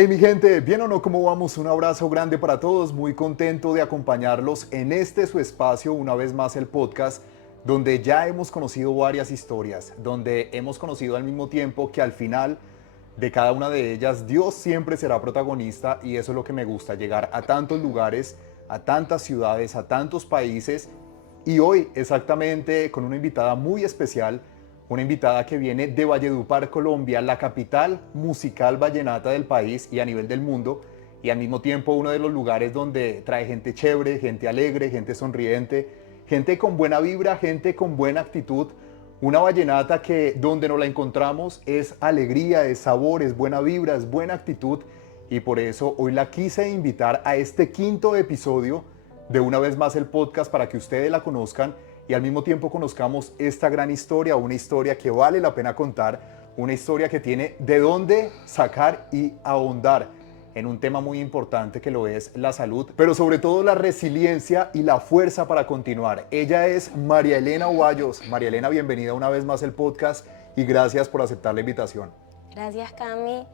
Hey mi gente, ¿bien o no? ¿Cómo vamos? Un abrazo grande para todos, muy contento de acompañarlos en este su espacio, una vez más el podcast, donde ya hemos conocido varias historias, donde hemos conocido al mismo tiempo que al final de cada una de ellas Dios siempre será protagonista y eso es lo que me gusta, llegar a tantos lugares, a tantas ciudades, a tantos países y hoy exactamente con una invitada muy especial, una invitada que viene de Valledupar, Colombia, la capital musical vallenata del país y a nivel del mundo, y al mismo tiempo uno de los lugares donde trae gente chévere, gente alegre, gente sonriente, gente con buena vibra, gente con buena actitud, una vallenata que donde nos la encontramos es alegría, es sabor, es buena vibra, es buena actitud, y por eso hoy la quise invitar a este quinto episodio de Una vez más el podcast para que ustedes la conozcan y al mismo tiempo conozcamos esta gran historia, una historia que vale la pena contar, una historia que tiene de dónde sacar y ahondar en un tema muy importante que lo es la salud, pero sobre todo la resiliencia y la fuerza para continuar. Ella es María Elena Ovallos. María Elena, bienvenida una vez más al podcast y gracias por aceptar la invitación. Gracias, Cami.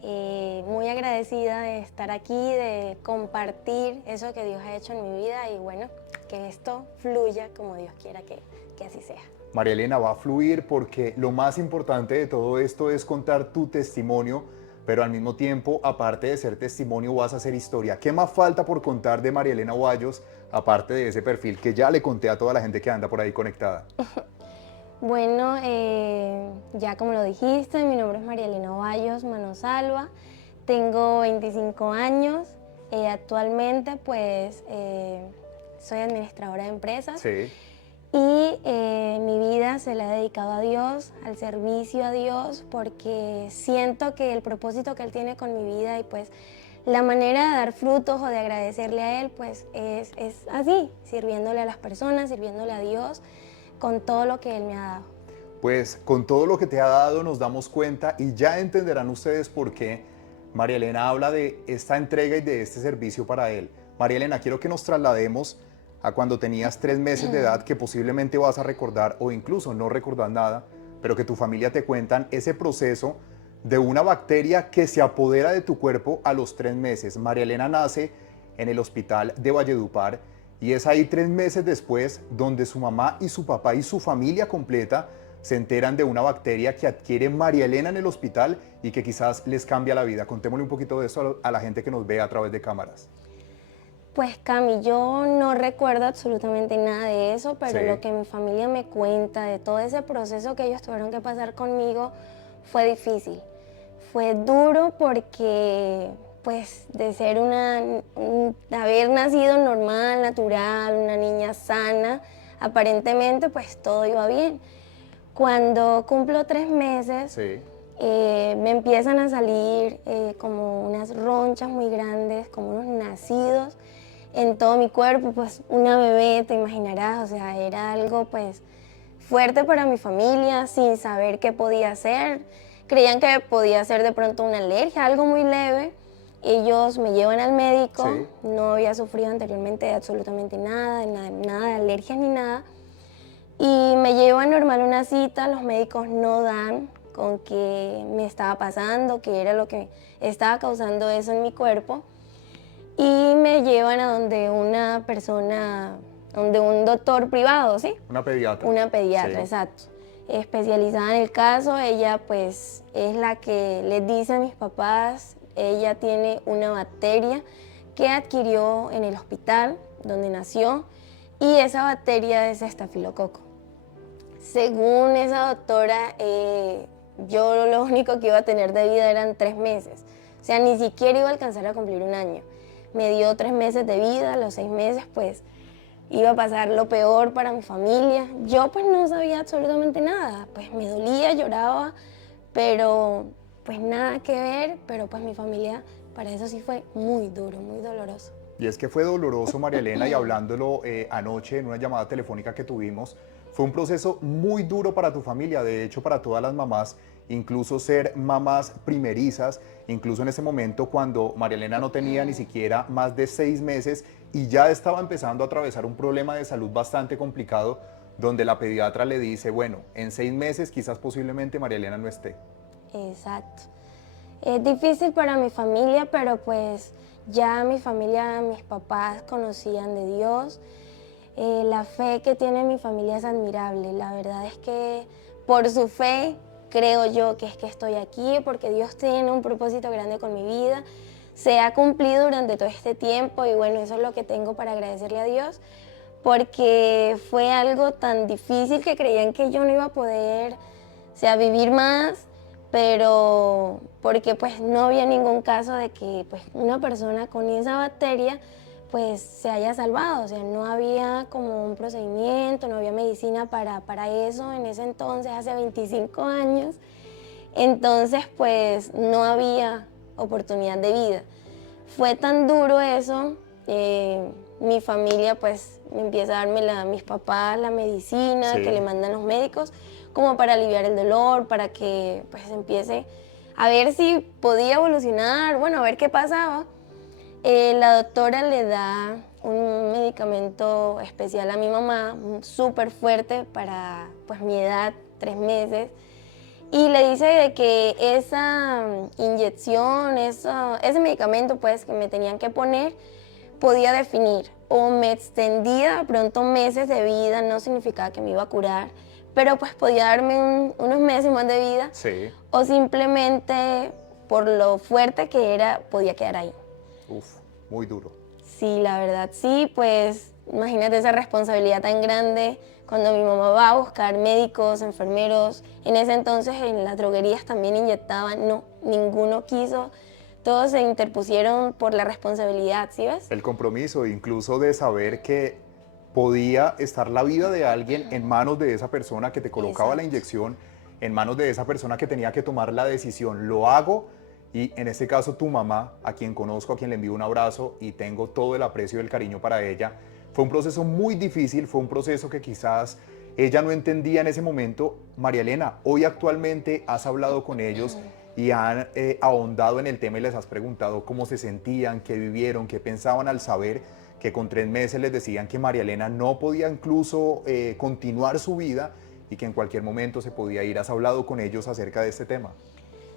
Muy agradecida de estar aquí, de compartir eso que Dios ha hecho en mi vida y bueno, que esto fluya como Dios quiera que así sea. María Elena, va a fluir porque lo más importante de todo esto es contar tu testimonio, pero al mismo tiempo, aparte de ser testimonio, vas a hacer historia. ¿Qué más falta por contar de María Elena Ovallos, aparte de ese perfil que ya le conté a toda la gente que anda por ahí conectada? Bueno, ya como lo dijiste, mi nombre es María Elena Ovallos Manosalva, tengo 25 años, actualmente pues soy administradora de empresas. Sí. Y mi vida se la he dedicado a Dios, al servicio a Dios, porque siento que el propósito que Él tiene con mi vida y pues la manera de dar frutos o de agradecerle a Él pues es así, sirviéndole a las personas, sirviéndole a Dios con todo lo que Él me ha dado. Pues con todo lo que te ha dado nos damos cuenta y ya entenderán ustedes por qué María Elena habla de esta entrega y de este servicio para Él. María Elena, quiero que nos traslademos a cuando tenías 3 meses de edad, que posiblemente vas a recordar o incluso no recordar nada, pero que tu familia te cuentan ese proceso de una bacteria que se apodera de tu cuerpo a los 3 meses. María Elena nace en el hospital de Valledupar y es ahí 3 meses después donde su mamá y su papá y su familia completa se enteran de una bacteria que adquiere María Elena en el hospital y que quizás les cambia la vida. Contémosle un poquito de eso a la gente que nos ve a través de cámaras. Pues Cami, yo no recuerdo absolutamente nada de eso, pero Sí. lo que mi familia me cuenta de todo ese proceso que ellos tuvieron que pasar conmigo fue difícil. Fue duro porque, pues, de ser haber nacido normal, natural, una niña sana, aparentemente, pues, todo iba bien. Cuando cumplo 3 meses, Sí. me empiezan a salir como unas ronchas muy grandes, como unos nacidos en todo mi cuerpo, pues una bebé, te imaginarás, o sea, era algo pues fuerte para mi familia, sin saber qué podía hacer. Creían que podía ser de pronto una alergia, algo muy leve. Ellos me llevan al médico, Sí. no había sufrido anteriormente de absolutamente nada, nada de alergias ni nada. Y me llevan normal a una cita, los médicos no dan con qué me estaba pasando, qué era lo que estaba causando eso en mi cuerpo. Y me llevan a donde una persona, donde un doctor privado, ¿sí? Una pediatra. Una pediatra, Sí. exacto. Especializada en el caso, ella pues es la que les dice a mis papás, ella tiene una bacteria que adquirió en el hospital donde nació y esa bacteria es estafilococo. Según esa doctora, yo lo único que iba a tener de vida eran 3 meses. O sea, ni siquiera iba a alcanzar a cumplir un año. Me dio 3 meses de vida, a los 6 meses pues iba a pasar lo peor para mi familia. Yo pues no sabía absolutamente nada, pues me dolía, lloraba, pero pues nada que ver, pero pues mi familia para eso sí fue muy duro, muy doloroso. Y es que fue doloroso, María Elena, y hablándolo anoche en una llamada telefónica que tuvimos, fue un proceso muy duro para tu familia, de hecho para todas las mamás, incluso ser mamás primerizas, incluso en ese momento cuando María Elena no tenía ni siquiera más de 6 meses y ya estaba empezando a atravesar un problema de salud bastante complicado, donde la pediatra le dice, bueno, en 6 meses quizás posiblemente María Elena no esté. Exacto. Es difícil para mi familia, pero pues ya mi familia, mis papás conocían de Dios. La fe que tiene mi familia es admirable. La verdad es que por su fe creo yo que es que estoy aquí, porque Dios tiene un propósito grande con mi vida. Se ha cumplido durante todo este tiempo y bueno, eso es lo que tengo para agradecerle a Dios, porque fue algo tan difícil que creían que yo no iba a poder, o sea, vivir más, pero porque pues no había ningún caso de que pues una persona con esa bacteria pues se haya salvado, o sea, no había como un procedimiento, no había medicina para eso en ese entonces, hace 25 años, entonces pues no había oportunidad de vida. Fue tan duro eso, mi familia pues me empieza a darme mis papás la medicina Sí. que le mandan los médicos como para aliviar el dolor, para que pues empiece a ver si podía evolucionar, bueno, a ver qué pasaba. La doctora le da un medicamento especial a mi mamá, súper fuerte para pues mi edad, 3 meses, y le dice de que esa inyección, ese medicamento pues que me tenían que poner, podía definir o me extendía de pronto meses de vida, no significaba que me iba a curar, pero pues podía darme unos meses más de vida, Sí. o simplemente por lo fuerte que era, podía quedar ahí. Uf, muy duro. Sí, la verdad, sí, pues imagínate esa responsabilidad tan grande cuando mi mamá va a buscar médicos, enfermeros. En ese entonces en las droguerías también inyectaban, no, ninguno quiso. Todos se interpusieron por la responsabilidad, ¿sí ves? El compromiso, incluso de saber que podía estar la vida de alguien en manos de esa persona que te colocaba la Exacto. inyección, en manos de esa persona que tenía que tomar la decisión. Lo hago y en este caso tu mamá, a quien conozco, a quien le envío un abrazo y tengo todo el aprecio y el cariño para ella. Fue un proceso muy difícil, fue un proceso que quizás ella no entendía en ese momento. María Elena, hoy actualmente has hablado con ellos y han ahondado en el tema y les has preguntado cómo se sentían, qué vivieron, qué pensaban al saber que con 3 meses les decían que María Elena no podía incluso continuar su vida y que en cualquier momento se podía ir. ¿Has hablado con ellos acerca de este tema?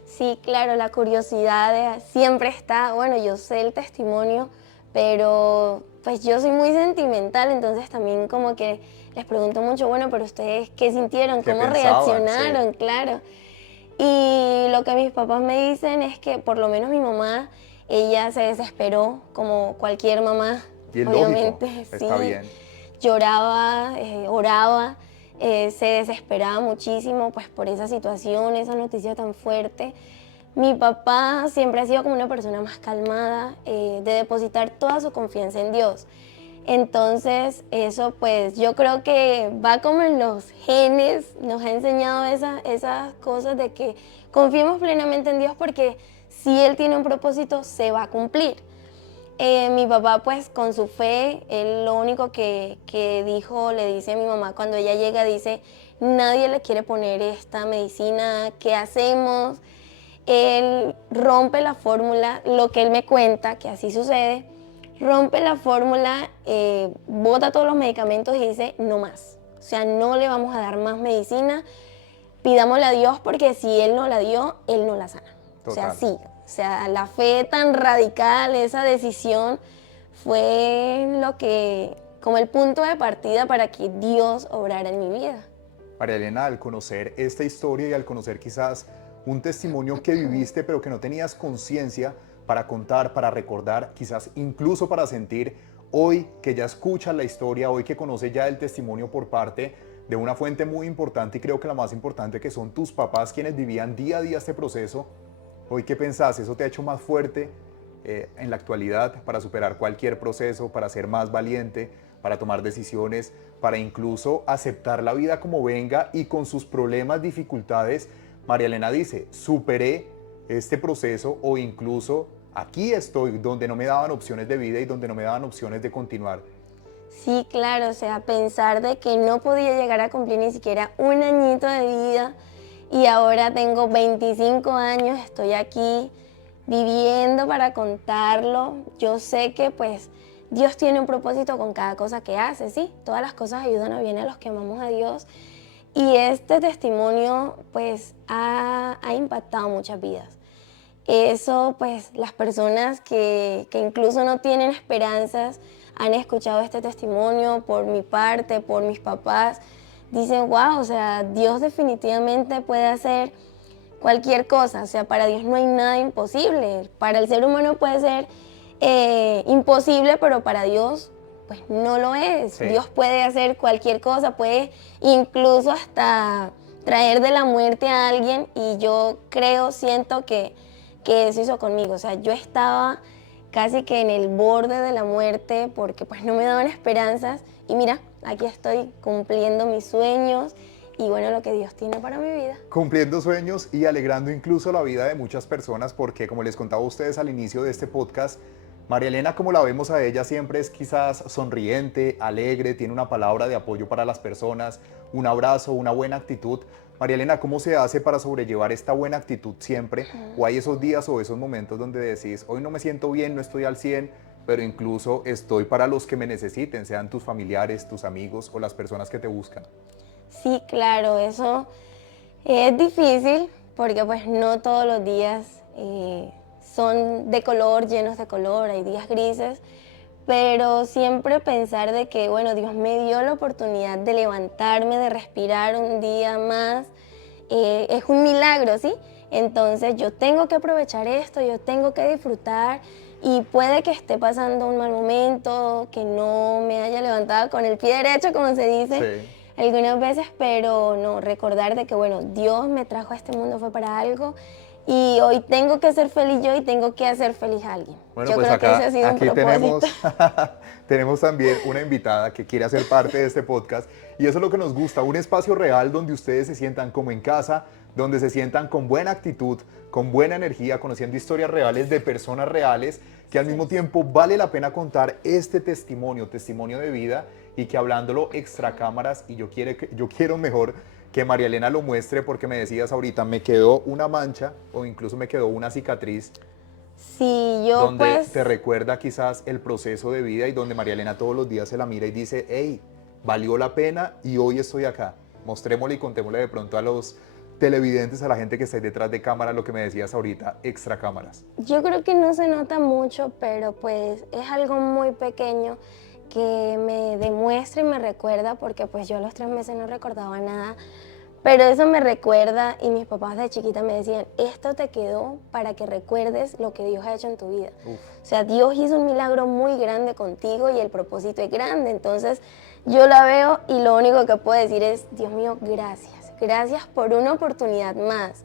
Sí, claro, la curiosidad siempre está, bueno, yo sé el testimonio, pero pues yo soy muy sentimental, entonces también como que les pregunto mucho, bueno, pero ustedes qué sintieron, ¿Qué cómo pensaban? Sí. reaccionaron, claro. Y lo que mis papás me dicen es que por lo menos mi mamá, ella se desesperó, como cualquier mamá, Y es lógico, obviamente, está sí, bien. lloraba, oraba, se desesperaba muchísimo pues por esa situación, esa noticia tan fuerte. Mi papá siempre ha sido como una persona más calmada, de depositar toda su confianza en Dios. Entonces eso pues yo creo que va como en los genes, nos ha enseñado esas cosas de que confiemos plenamente en Dios porque si Él tiene un propósito se va a cumplir. Mi papá pues con su fe, él lo único que dijo, le dice a mi mamá cuando ella llega, dice, nadie le quiere poner esta medicina, ¿qué hacemos? Él rompe la fórmula, lo que él me cuenta, que así sucede, rompe la fórmula, bota todos los medicamentos y dice, no más. O sea, no le vamos a dar más medicina, pidámosle a Dios porque si Él no la dio, Él no la sana. O sea, Total. sí. O sea, la fe tan radical, esa decisión fue lo que, como el punto de partida para que Dios obrara en mi vida. María Elena, al conocer esta historia y al conocer quizás un testimonio que viviste pero que no tenías conciencia para contar, para recordar, quizás incluso para sentir, hoy que ya escuchas la historia, hoy que conoces ya el testimonio por parte de una fuente muy importante y creo que la más importante, que son tus papás quienes vivían día a día este proceso, hoy qué pensás, ¿eso te ha hecho más fuerte en la actualidad para superar cualquier proceso, para ser más valiente, para tomar decisiones, para incluso aceptar la vida como venga y con sus problemas, dificultades? María Elena dice, superé este proceso o incluso aquí estoy donde no me daban opciones de vida y donde no me daban opciones de continuar. Sí, claro, o sea, pensar de que no podía llegar a cumplir ni siquiera un añito de vida y ahora tengo 25 años, estoy aquí viviendo para contarlo. Yo sé que pues Dios tiene un propósito con cada cosa que hace, ¿sí? Todas las cosas ayudan a bien a los que amamos a Dios y este testimonio pues ha impactado muchas vidas. Eso, pues, las personas que incluso no tienen esperanzas han escuchado este testimonio por mi parte, por mis papás. Dicen, wow, o sea, Dios definitivamente puede hacer cualquier cosa. O sea, para Dios no hay nada imposible. Para el ser humano puede ser imposible, pero para Dios, pues, no lo es. Sí. Dios puede hacer cualquier cosa, puede incluso hasta traer de la muerte a alguien, y yo siento que eso hizo conmigo. O sea, yo estaba casi que en el borde de la muerte porque pues no me daban esperanzas, y mira, aquí estoy cumpliendo mis sueños y bueno, lo que Dios tiene para mi vida. Cumpliendo sueños y alegrando incluso la vida de muchas personas, porque como les contaba a ustedes al inicio de este podcast, María Elena, como la vemos a ella, siempre es quizás sonriente, alegre, tiene una palabra de apoyo para las personas, un abrazo, una buena actitud. María Elena, ¿cómo se hace para sobrellevar esta buena actitud siempre? ¿O hay esos días o esos momentos donde decís, hoy no me siento bien, no estoy al 100, pero incluso estoy para los que me necesiten, sean tus familiares, tus amigos o las personas que te buscan? Sí, claro, eso es difícil porque pues no todos los días son de color, llenos de color, hay días grises, pero siempre pensar de que, bueno, Dios me dio la oportunidad de levantarme, de respirar un día más, es un milagro, ¿sí? Entonces yo tengo que aprovechar esto, yo tengo que disfrutar, y puede que esté pasando un mal momento, que no me haya levantado con el pie derecho, como se dice, Sí. algunas veces, pero no, recordar de que, bueno, Dios me trajo a este mundo fue para algo, y hoy tengo que ser feliz yo y tengo que hacer feliz a alguien. Bueno, Yo pues creo que ese ha sido un aquí propósito. tenemos también una invitada que quiere hacer parte de este podcast, y eso es lo que nos gusta, un espacio real donde ustedes se sientan como en casa, donde se sientan con buena actitud, con buena energía, conociendo historias reales de personas reales, que al mismo tiempo vale la pena contar este testimonio de vida, y que hablándolo extra cámaras, y yo quiero mejor que María Elena lo muestre, porque me decías ahorita, me quedó una mancha o incluso me quedó una cicatriz Sí, yo donde pues, te recuerda quizás el proceso de vida, y donde María Elena todos los días se la mira y dice, hey, valió la pena y hoy estoy acá. Mostrémosle y contémosle de pronto a los televidentes, a la gente que está detrás de cámara, lo que me decías ahorita, extra cámaras. yo creo que no se nota mucho, pero pues es algo muy pequeño que me demuestra y me recuerda, porque pues yo a los 3 meses no recordaba nada, pero eso me recuerda, y mis papás de chiquita me decían, esto te quedó para que recuerdes lo que Dios ha hecho en tu vida. Uf. O sea, Dios hizo un milagro muy grande contigo y el propósito es grande. Entonces yo la veo y lo único que puedo decir es, Dios mío, gracias. Gracias por una oportunidad más.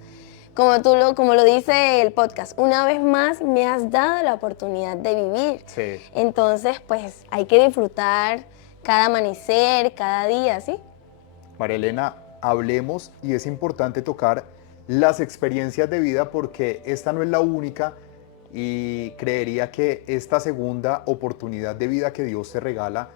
Como lo dice el podcast, una vez más me has dado la oportunidad de vivir. Sí. Entonces, pues hay que disfrutar cada amanecer, cada día, ¿sí? María Elena, hablemos, y es importante tocar las experiencias de vida, porque esta no es la única, y creería que esta segunda oportunidad de vida que Dios te regala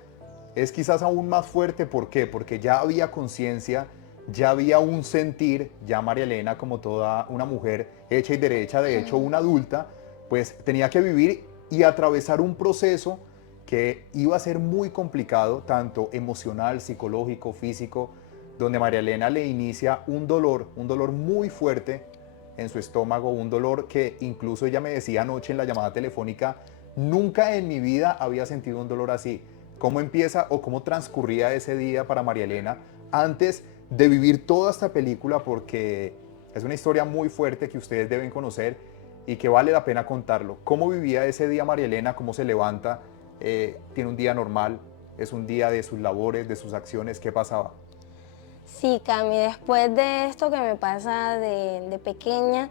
es quizás aún más fuerte. ¿Por qué? Porque ya había conciencia, ya había un sentir, ya María Elena, como toda una mujer hecha y derecha, de hecho una adulta, pues tenía que vivir y atravesar un proceso que iba a ser muy complicado, tanto emocional, psicológico, físico, donde María Elena le inicia un dolor muy fuerte en su estómago, un dolor que incluso ella me decía anoche en la llamada telefónica, nunca en mi vida había sentido un dolor así. ¿Cómo empieza o cómo transcurría ese día para María Elena antes de vivir toda esta película? Porque es una historia muy fuerte que ustedes deben conocer y que vale la pena contarlo. ¿Cómo vivía ese día María Elena? ¿Cómo se levanta? ¿Tiene un día normal? ¿Es un día de sus labores, de sus acciones? ¿Qué pasaba? Sí, Cami, después de esto que me pasa de pequeña,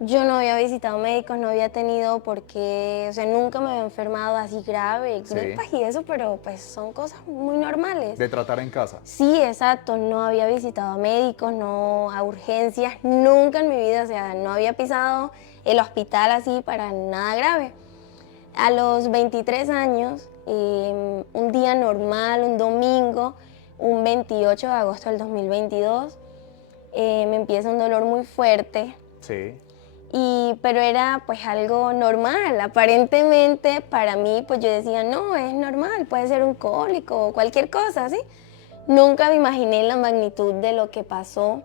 yo no había visitado médicos, no había tenido porque, o sea, nunca me había enfermado así grave, Sí. gripas y eso, pero pues son cosas muy normales. De tratar en casa. Sí, exacto, no había visitado a médicos, no a urgencias, nunca en mi vida, o sea, no había pisado el hospital así para nada grave. A los 23 años, un día normal, un domingo, un 28 de agosto del 2022, me empieza un dolor muy fuerte, Sí. pero era pues algo normal. Aparentemente para mí, pues yo decía, no, es normal, puede ser un cólico o cualquier cosa, ¿sí? Nunca me imaginé la magnitud de lo que pasó,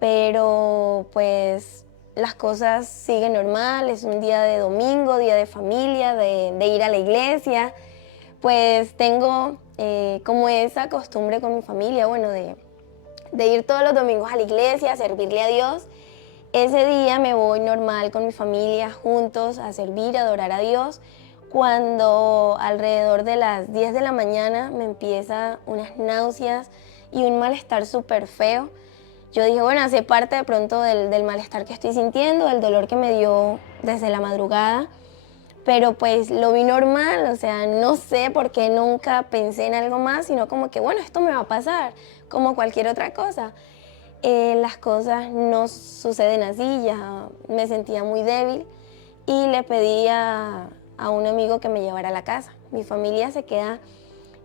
pero pues las cosas siguen normal, es un día de domingo, día de familia, de ir a la iglesia. Pues tengo como esa costumbre con mi familia, bueno, de ir todos los domingos a la iglesia, a servirle a Dios. Ese día me voy normal con mi familia juntos a servir, a adorar a Dios. Cuando alrededor de las 10 de la mañana me empieza unas náuseas y un malestar súper feo. Yo dije, bueno, hace parte de pronto del malestar que estoy sintiendo, del dolor que me dio desde la madrugada. Pero pues lo vi normal, o sea, no sé por qué nunca pensé en algo más, sino como que, bueno, esto me va a pasar, como cualquier otra cosa. Las cosas no suceden así, ya me sentía muy débil y le pedí a un amigo que me llevara a la casa. Mi familia se queda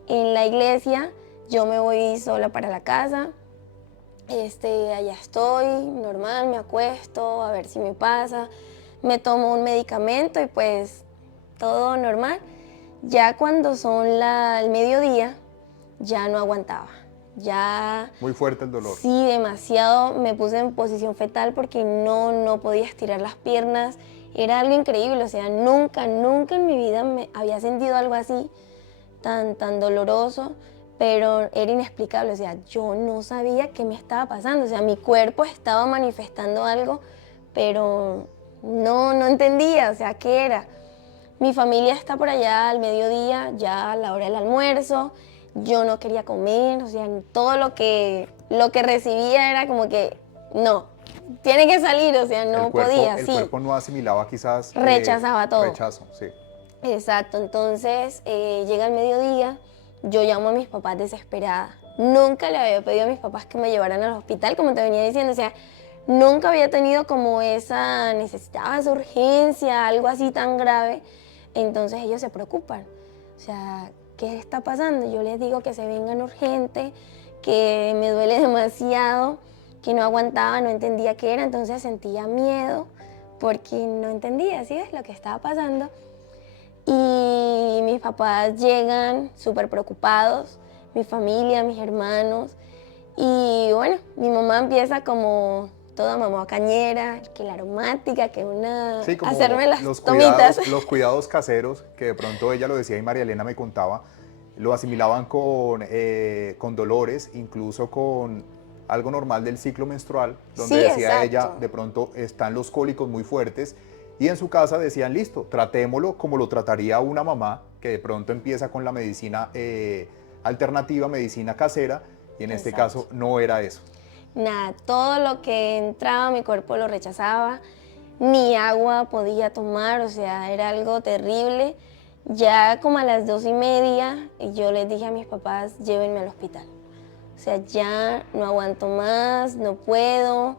en la iglesia, yo me voy sola para la casa. Allá estoy, normal, me acuesto a ver si me pasa, me tomo un medicamento y pues todo normal. Ya cuando son el mediodía, ya no aguantaba. Ya... Muy fuerte el dolor. Sí, demasiado. Me puse en posición fetal porque no podía estirar las piernas. Era algo increíble, o sea, nunca en mi vida me había sentido algo así, tan doloroso, pero era inexplicable, o sea, yo no sabía qué me estaba pasando, o sea, mi cuerpo estaba manifestando algo, pero no entendía, o sea, qué era. Mi familia está por allá al mediodía, ya a la hora del almuerzo, yo no quería comer, o sea, todo lo que recibía era como que, no, tiene que salir, o sea, no podía, El sí. cuerpo no asimilaba quizás... Rechazaba todo. Rechazo, sí. Exacto, entonces llega el mediodía, yo llamo a mis papás desesperada. Nunca le había pedido a mis papás que me llevaran al hospital, como te venía diciendo, o sea, nunca había tenido como esa necesidad, esa urgencia, algo así tan grave. Entonces ellos se preocupan, o sea, ¿qué está pasando? Yo les digo que se vengan urgente, que me duele demasiado, que no aguantaba, no entendía qué era, entonces sentía miedo porque no entendía, ¿sí ves lo que estaba pasando? Y mis papás llegan súper preocupados, mi familia, mis hermanos, y bueno, mi mamá empieza como toda mamá cañera, que la aromática, que Sí, como hacerme las tomitas. los cuidados caseros, que de pronto ella lo decía y María Elena me contaba, lo asimilaban con dolores, incluso con algo normal del ciclo menstrual, donde Sí, decía ella, exacto. de pronto están los cólicos muy fuertes, y en su casa decían, listo, tratémoslo como lo trataría una mamá, que de pronto empieza con la medicina alternativa, medicina casera, y en este Exacto. caso no era eso. Nada, todo lo que entraba mi cuerpo lo rechazaba, ni agua podía tomar, o sea, era algo terrible. Ya como a las 2:30 yo les dije a mis papás, llévenme al hospital. O sea, ya no aguanto más, no puedo.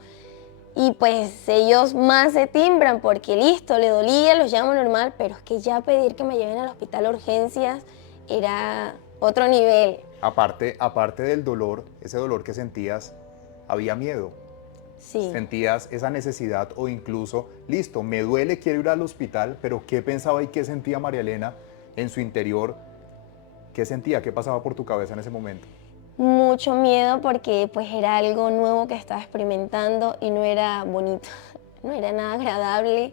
Y pues ellos más se timbran porque listo, le dolía, los llamo normal, pero es que ya pedir que me lleven al hospital a urgencias era otro nivel. Aparte del dolor, ese dolor que sentías, había miedo. Sí. Sentías esa necesidad o incluso, listo, me duele, quiero ir al hospital, pero ¿qué pensaba y qué sentía María Elena en su interior? ¿Qué sentía? ¿Qué pasaba por tu cabeza en ese momento? Mucho miedo porque pues era algo nuevo que estaba experimentando y no era bonito, no era nada agradable,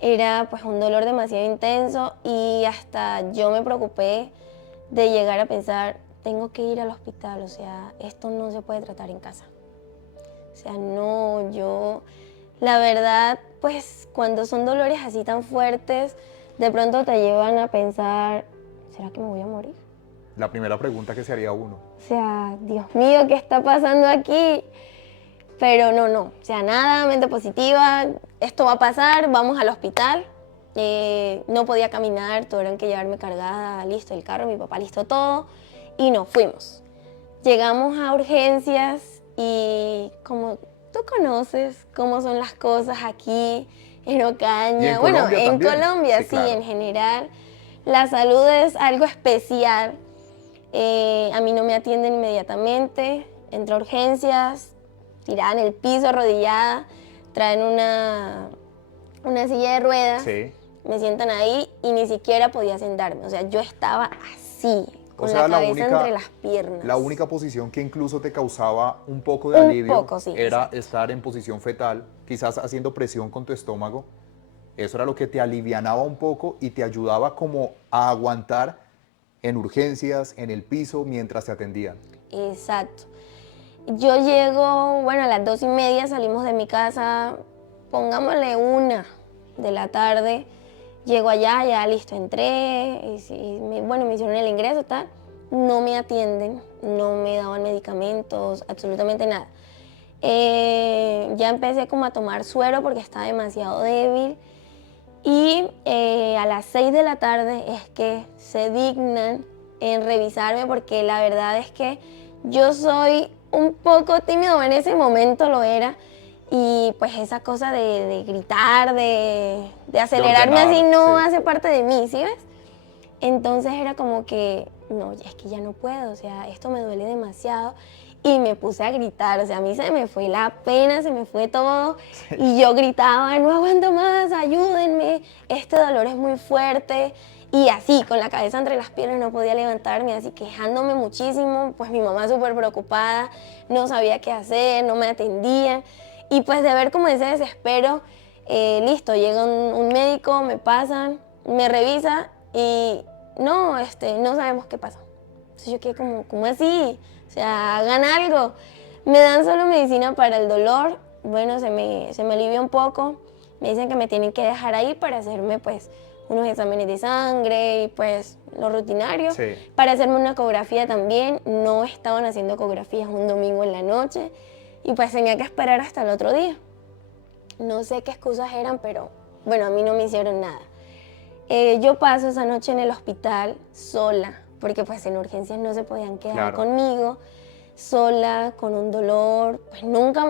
era pues un dolor demasiado intenso y hasta yo me preocupé de llegar a pensar, tengo que ir al hospital, o sea, esto no se puede tratar en casa. O sea, no, la verdad, pues cuando son dolores así tan fuertes, de pronto te llevan a pensar, ¿será que me voy a morir? La primera pregunta que se haría uno. O sea, Dios mío, ¿qué está pasando aquí? Pero no, o sea, nada, mente positiva, esto va a pasar, vamos al hospital. No podía caminar, tuvieron que llevarme cargada, listo el carro, mi papá listo todo, y nos fuimos. Llegamos a urgencias y como tú conoces cómo son las cosas aquí en Ocaña, bueno, en Colombia sí, claro. En general, la salud es algo especial. A mí no me atienden inmediatamente, entro a urgencias, tirada en el piso, arrodillada, traen una silla de ruedas, Sí. me sientan ahí y ni siquiera podía sentarme, o sea, yo estaba así, con la cabeza entre las piernas. La única posición que incluso te causaba un poco de alivio sí, era exacto. estar en posición fetal, quizás haciendo presión con tu estómago. Eso era lo que te alivianaba un poco y te ayudaba como a aguantar en urgencias, en el piso, mientras te atendían. Exacto. Yo llego, bueno, a las 2:30 salimos de mi casa, pongámosle 1 de la tarde. Llego allá, ya listo, entré, bueno, me hicieron el ingreso, tal. No me atienden, no me daban medicamentos, absolutamente nada. Ya empecé como a tomar suero porque estaba demasiado débil. Y a las 6 de la tarde es que se dignan en revisarme porque la verdad es que yo soy un poco tímido, en ese momento lo era. Y pues esa cosa de gritar, de acelerarme ordenar, así no sí. hace parte de mí, ¿sí ves? Entonces era como que, no, es que ya no puedo, o sea, esto me duele demasiado. Y me puse a gritar, o sea, a mí se me fue la pena, se me fue todo. Sí. Y yo gritaba, no aguanto más, ayúdenme, este dolor es muy fuerte. Y así, con la cabeza entre las piernas, no podía levantarme, así quejándome muchísimo. Pues mi mamá súper preocupada, no sabía qué hacer, no me atendían. Y pues de ver como ese desespero, listo, llega un médico, me pasan, me revisa y no, no sabemos qué pasa. Entonces yo quedé como, ¿cómo así? O sea, hagan algo. Me dan solo medicina para el dolor, bueno, se me alivia un poco. Me dicen que me tienen que dejar ahí para hacerme pues unos exámenes de sangre y pues lo rutinario. Sí. Para hacerme una ecografía también, no estaban haciendo ecografías un domingo en la noche y pues tenía que esperar hasta el otro día. No sé qué excusas eran, pero bueno, a mí no me hicieron nada. Yo paso esa noche en el hospital sola, porque pues en urgencias no se podían quedar Claro. conmigo, sola, con un dolor. Pues nunca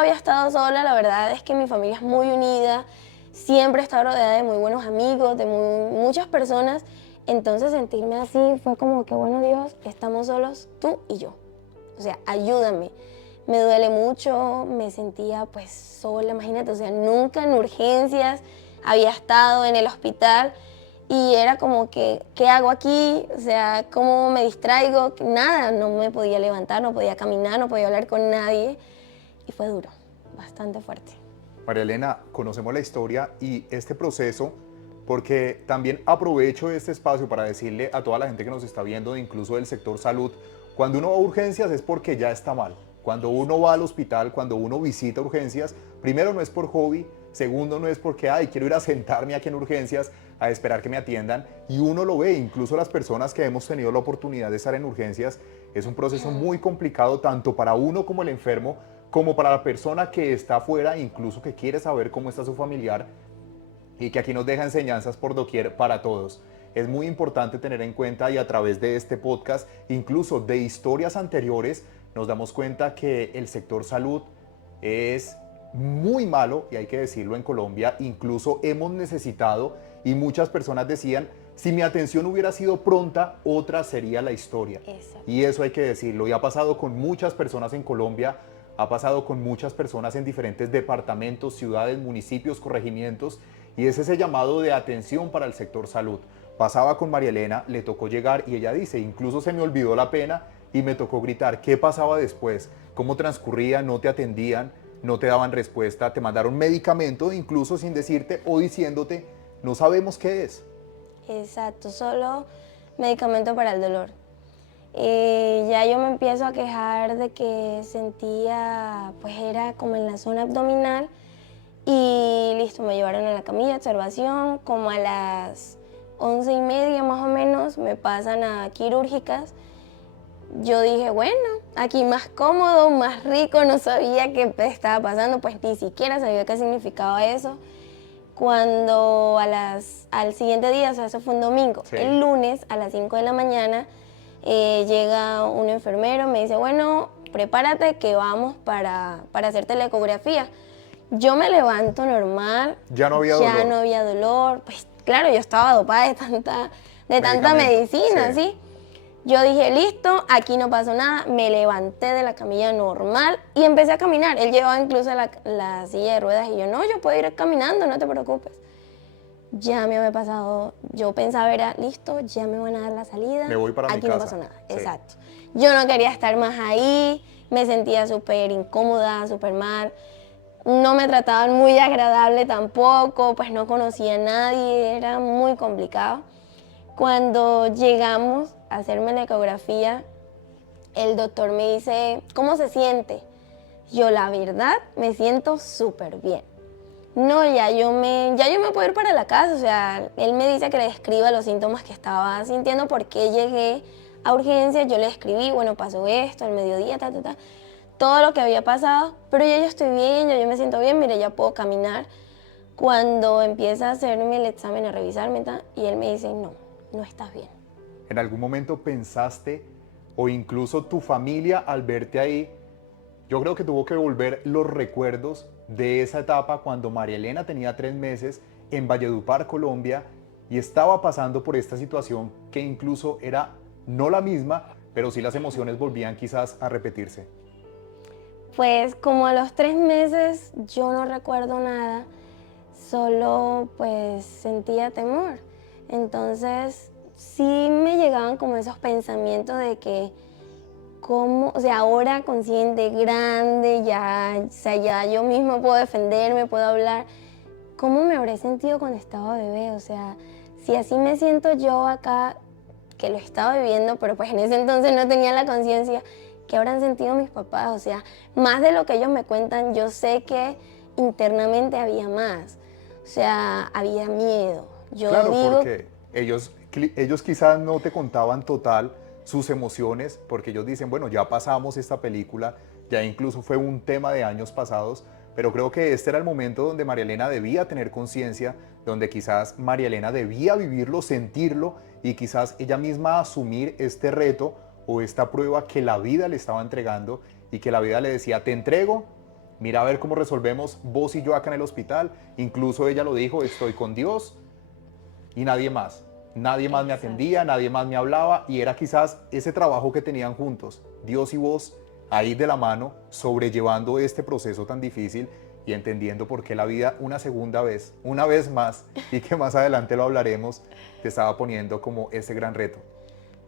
había estado sola, la verdad es que mi familia es muy unida, siempre he estado rodeada de muy buenos amigos, de muchas personas. Entonces sentirme así fue como que, bueno, Dios, estamos solos tú y yo. O sea, ayúdame. Me duele mucho, me sentía pues sola, imagínate, o sea, nunca en urgencias había estado en el hospital y era como que, ¿qué hago aquí? O sea, ¿cómo me distraigo? Nada, no me podía levantar, no podía caminar, no podía hablar con nadie y fue duro, bastante fuerte. María Elena, conocemos la historia y este proceso porque también aprovecho este espacio para decirle a toda la gente que nos está viendo, incluso del sector salud, cuando uno va a urgencias es porque ya está mal. Cuando uno va al hospital, cuando uno visita urgencias, primero no es por hobby, segundo no es porque, ay, quiero ir a sentarme aquí en urgencias a esperar que me atiendan, y uno lo ve, incluso las personas que hemos tenido la oportunidad de estar en urgencias, es un proceso muy complicado tanto para uno como el enfermo, como para la persona que está afuera, incluso que quiere saber cómo está su familiar, y que aquí nos deja enseñanzas por doquier para todos. Es muy importante tener en cuenta, y a través de este podcast, incluso de historias anteriores, nos damos cuenta que el sector salud es muy malo, y hay que decirlo, en Colombia. Incluso hemos necesitado, y muchas personas decían, si mi atención hubiera sido pronta, otra sería la historia. Exacto. Y eso hay que decirlo, y ha pasado con muchas personas en Colombia, ha pasado con muchas personas en diferentes departamentos, ciudades, municipios, corregimientos, y es ese llamado de atención para el sector salud. Pasaba con María Elena, le tocó llegar y ella dice, incluso se me olvidó la pena y me tocó gritar. ¿Qué pasaba después? ¿Cómo transcurría? ¿No te atendían? ¿No te daban respuesta? ¿Te mandaron medicamento incluso sin decirte o diciéndote, no sabemos qué es? Exacto, solo medicamento para el dolor. Ya yo me empiezo a quejar de que sentía, pues era como en la zona abdominal y listo, me llevaron a la camilla, observación, como a las 11:30 más o menos me pasan a quirúrgicas. Yo dije, bueno, aquí más cómodo, más rico, no sabía qué estaba pasando, pues ni siquiera sabía qué significaba eso. Cuando al siguiente día, o sea, eso fue un domingo, Sí. El lunes a las 5 de la mañana llega un enfermero, me dice, bueno, prepárate que vamos para hacerte la ecografía. Yo me levanto normal, Ya no había dolor. no había dolor, pues claro, yo estaba dopada de tanta Medicamento, medicina, sí. ¿sí? Yo dije, listo, aquí no pasó nada, me levanté de la camilla normal y empecé a caminar. Él llevaba incluso la silla de ruedas y yo, no, yo puedo ir caminando, no te preocupes. ya me había pasado, yo pensaba era, listo, ya me van a dar la salida. Me voy para mi aquí no casa. pasó nada, Sí. exacto. Yo no quería estar más ahí, me sentía súper incómoda, súper mal. No me trataban muy agradable tampoco, pues no conocía a nadie, era muy complicado. Cuando llegamos a hacerme la ecografía, el doctor me dice, ¿cómo se siente? Yo la verdad me siento súper bien. No, ya yo me puedo ir para la casa, o sea, él me dice que le describa los síntomas que estaba sintiendo, porque llegué a urgencias, yo le escribí, bueno, pasó esto, al mediodía, todo lo que había pasado, pero ya yo estoy bien, ya yo me siento bien, mire, ya puedo caminar. Cuando empieza a hacerme el examen, a revisarme, y él me dice, no, no estás bien. ¿En algún momento pensaste, o incluso tu familia al verte ahí, yo creo que tuvo que volver los recuerdos de esa etapa cuando María Elena tenía 3 meses en Valledupar, Colombia, y estaba pasando por esta situación que incluso era no la misma, pero sí las emociones volvían quizás a repetirse? Pues como a los 3 meses yo no recuerdo nada, solo pues sentía temor. Entonces sí me llegaban como esos pensamientos de que, como, o sea, ahora consciente, grande, ya, o sea, ya yo misma puedo defenderme, puedo hablar. ¿Cómo me habré sentido cuando estaba bebé? O sea, si así me siento yo acá, que lo estaba viviendo, pero pues en ese entonces no tenía la conciencia, que habrán sentido mis papás. O sea, más de lo que ellos me cuentan, yo sé que internamente había más. O sea, había miedo. Yo Claro, digo, porque ellos quizás no te contaban total sus emociones, porque ellos dicen, bueno, ya pasamos esta película, ya incluso fue un tema de años pasados, pero creo que este era el momento donde María Elena debía tener conciencia, donde quizás María Elena debía vivirlo, sentirlo y quizás ella misma asumir este reto o esta prueba que la vida le estaba entregando y que la vida le decía, te entrego, mira a ver cómo resolvemos vos y yo acá en el hospital. Incluso ella lo dijo, estoy con Dios y nadie más. Nadie más me atendía, nadie más me hablaba y era quizás ese trabajo que tenían juntos, Dios y vos, ahí de la mano, sobrellevando este proceso tan difícil y entendiendo por qué la vida una segunda vez, una vez más, y que más adelante lo hablaremos, te estaba poniendo como ese gran reto.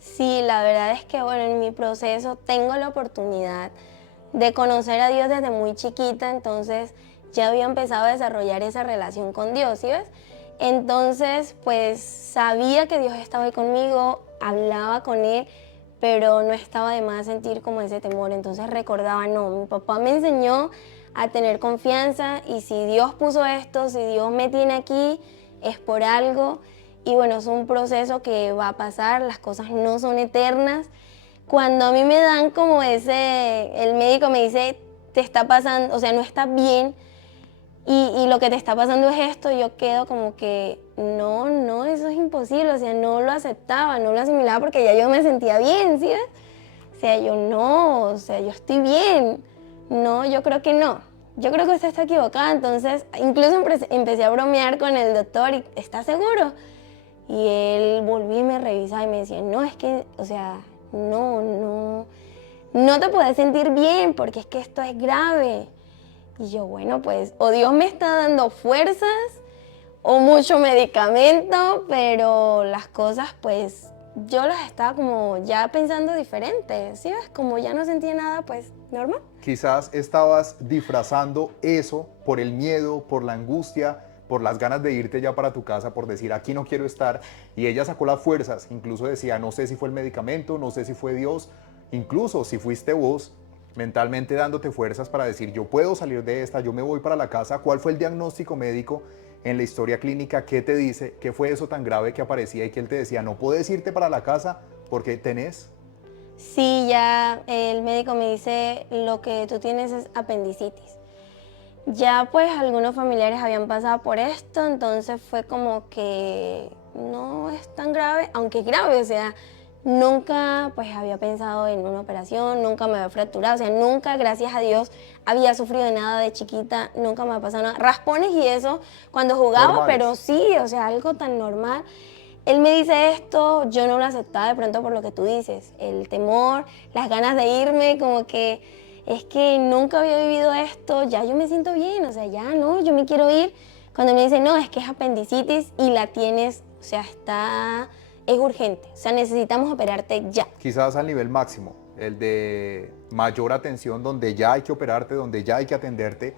sí, la verdad es que bueno, en mi proceso tengo la oportunidad de conocer a Dios desde muy chiquita, entonces ya había empezado a desarrollar esa relación con Dios, ¿sí ves? Entonces, pues sabía que Dios estaba ahí conmigo, hablaba con Él, pero no estaba de más sentir como ese temor. Entonces recordaba, no, mi papá me enseñó a tener confianza y si Dios puso esto, si Dios me tiene aquí, es por algo. Y bueno, es un proceso que va a pasar, las cosas no son eternas. Cuando a mí me dan como el médico me dice, te está pasando, o sea, no estás bien, y lo que te está pasando es esto, yo quedo como que, no, eso es imposible, o sea, no lo aceptaba, no lo asimilaba porque ya yo me sentía bien, ¿sí ves? O sea, yo no, o sea, yo estoy bien, no, yo creo que no, yo creo que usted está equivocada. Entonces incluso empecé a bromear con el doctor y, ¿está seguro? Y él volvió y me revisaba y me decía, no, es que, o sea, no te puedes sentir bien porque es que esto es grave. Y yo, bueno, pues, o Dios me está dando fuerzas o mucho medicamento, pero las cosas, pues, yo las estaba como ya pensando diferente, ¿sí ves? Como ya no sentía nada, pues, normal. Quizás estabas disfrazando eso por el miedo, por la angustia, por las ganas de irte ya para tu casa, por decir aquí no quiero estar, y ella sacó las fuerzas, incluso decía, no sé si fue el medicamento, no sé si fue Dios, incluso si fuiste vos mentalmente dándote fuerzas para decir yo puedo salir de esta, yo me voy para la casa. ¿Cuál fue el diagnóstico médico en la historia clínica? ¿Qué te dice? ¿Qué fue eso tan grave que aparecía y que él te decía no puedes irte para la casa porque tenés? Sí, ya el médico me dice lo que tú tienes es apendicitis. Ya pues algunos familiares habían pasado por esto, entonces fue como que no es tan grave, aunque es grave, o sea, nunca pues había pensado en una operación, nunca me había fracturado, o sea, nunca, gracias a Dios, había sufrido nada de chiquita, nunca me ha pasado nada, raspones y eso cuando jugaba, Normales. pero sí, o sea, algo tan normal. Él me dice esto, yo no lo aceptaba de pronto por lo que tú dices, el temor, las ganas de irme, como que es que nunca había vivido esto, ya yo me siento bien, o sea, ya no, yo me quiero ir Cuando me dicen, no, es que es apendicitis y la tienes, o sea, es urgente, o sea, necesitamos operarte ya. Quizás al nivel máximo, el de mayor atención, donde ya hay que operarte, donde ya hay que atenderte.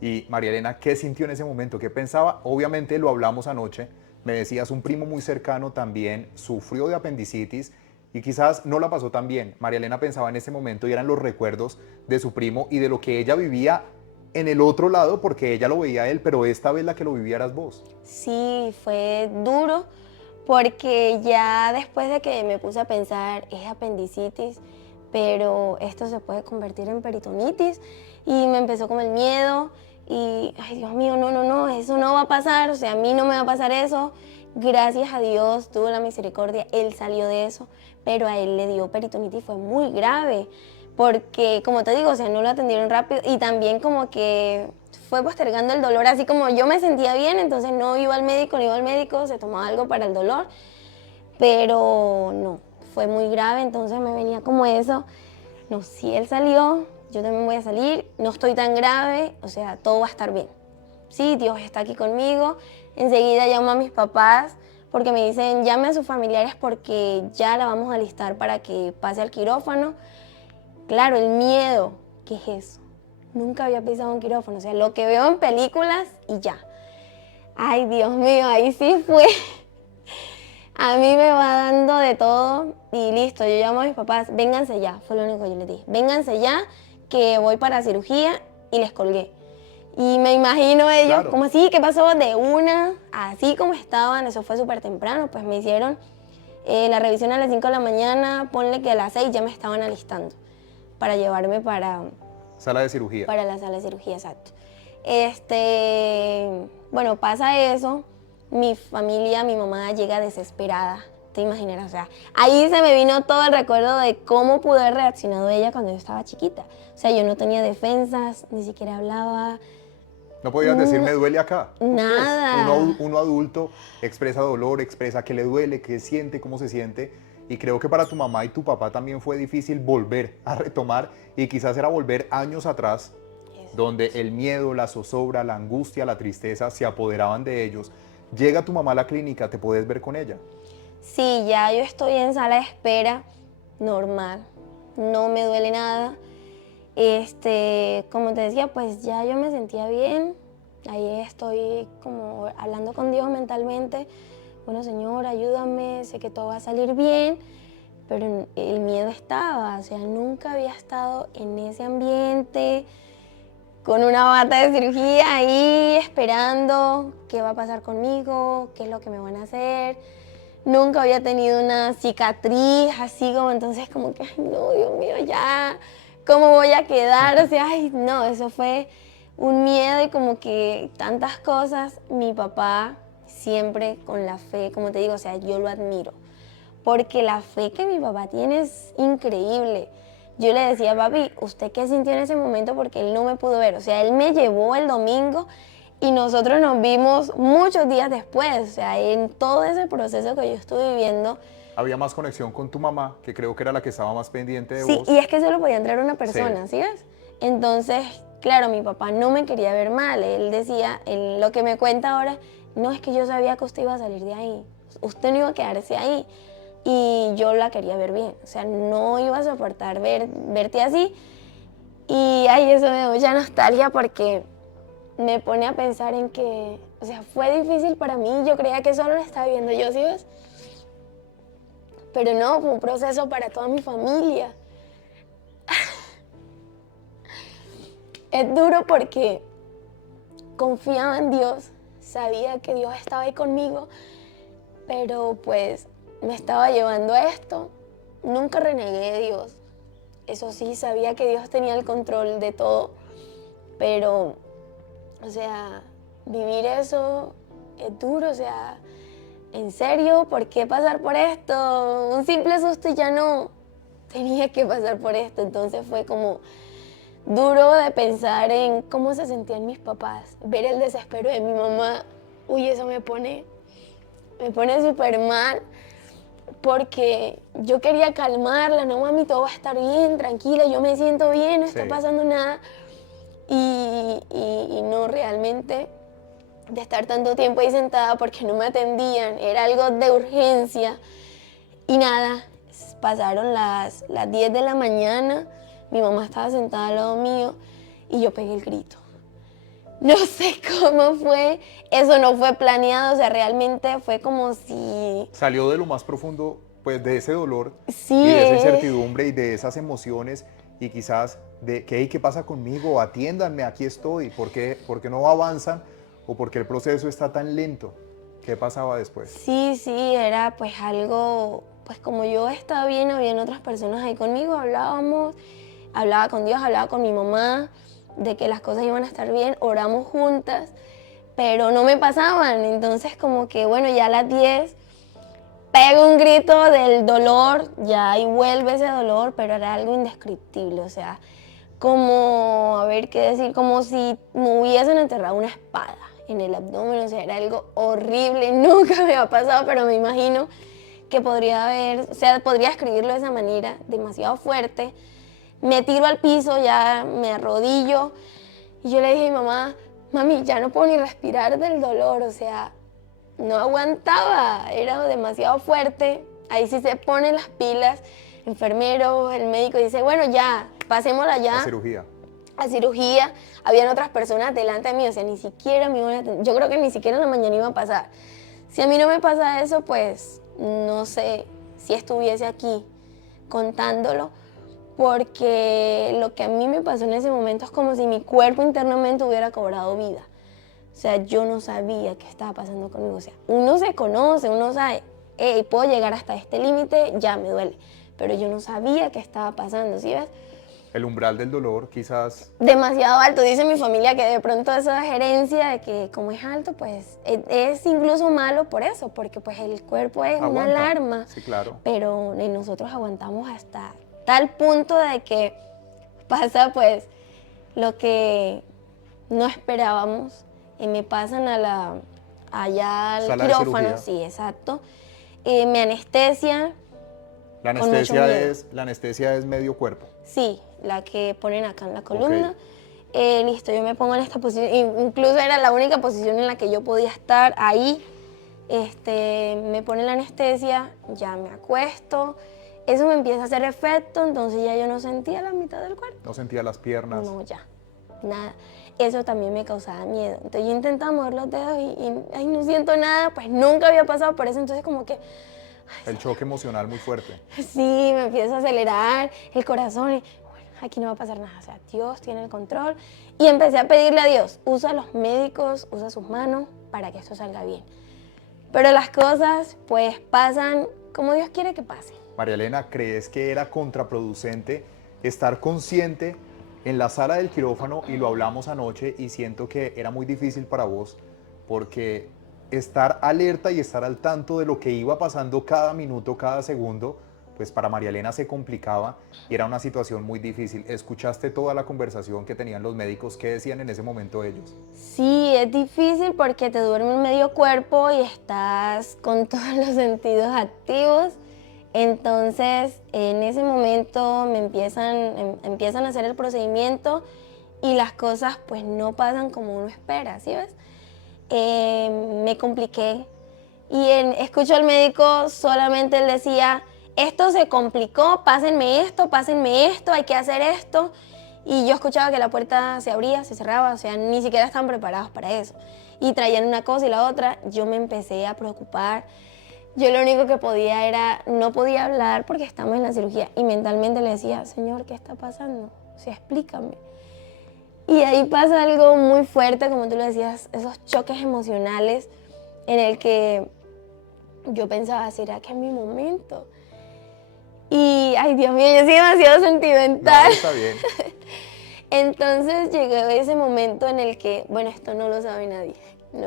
Y María Elena, ¿qué sintió en ese momento? ¿Qué pensaba? Obviamente lo hablamos anoche, me decías, un primo muy cercano también sufrió de apendicitis y quizás no la pasó tan bien. María Elena pensaba en ese momento y eran los recuerdos de su primo y de lo que ella vivía en el otro lado, porque ella lo veía a él, pero esta vez la que lo vivía eras vos. Sí, fue duro porque ya después de que me puse a pensar, es apendicitis, pero esto se puede convertir en peritonitis y me empezó como el miedo y, ay Dios mío, no, eso no va a pasar, o sea, a mí no me va a pasar eso. Gracias a Dios, tuvo la misericordia, él salió de eso, pero a él le dio peritonitis, fue muy grave, porque como te digo, o sea, no lo atendieron rápido y también como que fue postergando el dolor, así como yo me sentía bien, entonces no iba al médico, se tomaba algo para el dolor, pero no, fue muy grave, entonces me venía como eso, no, si él salió, yo también voy a salir, no estoy tan grave, o sea, todo va a estar bien. Sí, Dios está aquí conmigo. Enseguida llamo a mis papás porque me dicen, llame a sus familiares porque ya la vamos a alistar para que pase al quirófano. Claro, el miedo, ¿qué es eso? Nunca había pisado un quirófano, o sea, lo que veo en películas y ya. Ay, Dios mío, ahí sí fue. A mí me va dando de todo y listo, yo llamo a mis papás, vénganse ya, fue lo único que yo les dije. Vénganse ya, que voy para cirugía y les colgué. Y me imagino ellos, Claro. como así, ¿qué pasó? De una, así como estaban, eso fue súper temprano, pues me hicieron la revisión a las 5 de la mañana, ponle que a las 6 ya me estaban alistando para llevarme Sala de cirugía. para la sala de cirugía, exacto. Bueno, pasa eso, mi familia, mi mamá llega desesperada, te imaginas, o sea, ahí se me vino todo el recuerdo de cómo pudo haber reaccionado ella cuando yo estaba chiquita. O sea, yo no tenía defensas, ni siquiera hablaba. No podías decir, me duele acá. Nada. Uno adulto expresa dolor, expresa que le duele, qué siente, cómo se siente. Y creo que para tu mamá y tu papá también fue difícil volver a retomar y quizás era volver años atrás, donde el miedo, la zozobra, la angustia, la tristeza se apoderaban de ellos. Llega tu mamá a la clínica, ¿te puedes ver con ella? Sí, ya yo estoy en sala de espera, normal, no me duele nada. Como te decía, pues ya yo me sentía bien, ahí estoy como hablando con Dios mentalmente. Bueno, Señor, ayúdame, sé que todo va a salir bien, pero el miedo estaba, o sea, nunca había estado en ese ambiente, con una bata de cirugía ahí esperando qué va a pasar conmigo, qué es lo que me van a hacer. Nunca había tenido una cicatriz así como, entonces como que, ay no, Dios mío, ya, ¿cómo voy a quedar? O sea, ay no, eso fue un miedo y como que tantas cosas. Mi papá siempre con la fe, como te digo, o sea, yo lo admiro, porque la fe que mi papá tiene es increíble. Yo le decía, papi, ¿usted qué sintió en ese momento? Porque él no me pudo ver, o sea, él me llevó el domingo y nosotros nos vimos muchos días después, o sea, en todo ese proceso que yo estuve viviendo. Había más conexión con tu mamá, que creo que era la que estaba más pendiente de Sí, vos. y es que solo podía entrar una persona, ¿sí ves? Entonces, claro, mi papá no me quería ver mal, él decía, lo que me cuenta ahora, no, es que yo sabía que usted iba a salir de ahí, usted no iba a quedarse ahí. Y yo la quería ver bien, o sea, no iba a soportar verte así. Y ay, eso me da mucha nostalgia porque me pone a pensar en que, o sea, fue difícil para mí, yo creía que solo lo estaba viviendo yo, ¿sí ves? Pero no, fue un proceso para toda mi familia. Es duro porque confiaba en Dios, sabía que Dios estaba ahí conmigo, pero pues me estaba llevando a esto. Nunca renegué de Dios. Eso sí, sabía que Dios tenía el control de todo, pero, o sea, vivir eso es duro, o sea, ¿en serio? ¿Por qué pasar por esto? Un simple susto y ya no tenía que pasar por esto. Entonces fue como duro de pensar en cómo se sentían mis papás, ver el desespero de mi mamá. Uy, eso me pone súper mal. Porque yo quería calmarla, no mami, todo va a estar bien, tranquila, yo me siento bien, no está pasando nada. Y no, realmente de estar tanto tiempo ahí sentada porque no me atendían, era algo de urgencia. Y nada, pasaron las 10 de la mañana, mi mamá estaba sentada al lado mío y yo pegué el grito. No sé cómo fue, eso no fue planeado, o sea, realmente fue como si... Salió de lo más profundo, pues de ese dolor Sí, y de esa incertidumbre y de esas emociones y quizás de que, hey, ¿qué pasa conmigo? Atiéndanme, aquí estoy. Por qué no avanzan o por qué el proceso está tan lento? ¿Qué pasaba después? sí, era pues algo, pues como yo estaba bien, habían otras personas ahí conmigo, hablábamos, hablaba con Dios, hablaba con mi mamá, de que las cosas iban a estar bien, oramos juntas, pero no me pasaban, entonces como que bueno, ya a las 10 pego un grito del dolor, ya ahí vuelve ese dolor, pero era algo indescriptible, o sea, como, a ver qué decir, como si me hubiesen enterrado una espada en el abdomen, o sea, era algo horrible, nunca me ha pasado, pero me imagino que podría haber, o sea, podría escribirlo de esa manera, demasiado fuerte. Me tiro al piso, ya me arrodillo y yo le dije a mi mamá, mami, ya no puedo ni respirar del dolor, o sea, no aguantaba, era demasiado fuerte. Ahí sí se ponen las pilas, enfermero, el médico dice, bueno, ya, pasémosla ya. La cirugía. A cirugía, habían otras personas delante de mí, o sea, ni siquiera me iban a atender. Yo creo que ni siquiera en la mañana iba a pasar. Si a mí no me pasa eso, pues no sé si estuviese aquí contándolo, porque lo que a mí me pasó en ese momento es como si mi cuerpo internamente hubiera cobrado vida. O sea, yo no sabía qué estaba pasando conmigo. O sea, uno se conoce, uno sabe, hey, puedo llegar hasta este límite, ya me duele. Pero yo no sabía qué estaba pasando, ¿sí ves? El umbral del dolor quizás... Demasiado alto. Dice mi familia que de pronto eso es herencia, de que como es alto, pues es incluso malo por eso, porque pues el cuerpo es Aguanta. una alarma. Sí, claro. Pero nosotros aguantamos hasta tal punto de que pasa pues lo que no esperábamos. Y me pasan allá al Sala de quirófano, cirugía. sí, exacto. Me anestesian. La anestesia es medio cuerpo. Sí, la que ponen acá en la columna. Okay. Listo, yo me pongo en esta posición, incluso era la única posición en la que yo podía estar ahí. Me ponen la anestesia, ya me acuesto, eso me empieza a hacer efecto, entonces ya yo no sentía la mitad del cuerpo. No sentía las piernas. No, ya, nada. Eso también me causaba miedo. Entonces yo intentaba mover los dedos y ay, no siento nada, pues nunca había pasado por eso, entonces como que... El choque emocional muy fuerte. Sí, me empieza a acelerar el corazón y bueno, aquí no va a pasar nada, o sea, Dios tiene el control. Y empecé a pedirle a Dios, usa a los médicos, usa sus manos para que esto salga bien. Pero las cosas pues pasan como Dios quiere que pasen. María Elena, ¿crees que era contraproducente estar consciente en la sala del quirófano? Y lo hablamos anoche y siento que era muy difícil para vos porque estar alerta y estar al tanto de lo que iba pasando cada minuto, cada segundo, pues para María Elena se complicaba y era una situación muy difícil. ¿Escuchaste toda la conversación que tenían los médicos? ¿Qué decían en ese momento ellos? Sí, es difícil porque te duerme el medio cuerpo y estás con todos los sentidos activos. Entonces, en ese momento me empiezan a hacer el procedimiento y las cosas pues no pasan como uno espera, ¿sí ves? Me compliqué y escucho al médico, solamente él decía, esto se complicó, pásenme esto, hay que hacer esto. Y yo escuchaba que la puerta se abría, se cerraba, o sea, ni siquiera estaban preparados para eso. Y traían una cosa y la otra, yo me empecé a preocupar. Yo lo único que podía era, no podía hablar porque estamos en la cirugía. Y mentalmente le decía, Señor, ¿qué está pasando? O sea, explícame. Y ahí pasa algo muy fuerte, como tú lo decías, esos choques emocionales en el que yo pensaba, ¿será que es mi momento? Y, ay Dios mío, yo soy demasiado sentimental. No, está bien. Entonces llegó ese momento en el que, bueno, esto no lo sabe nadie.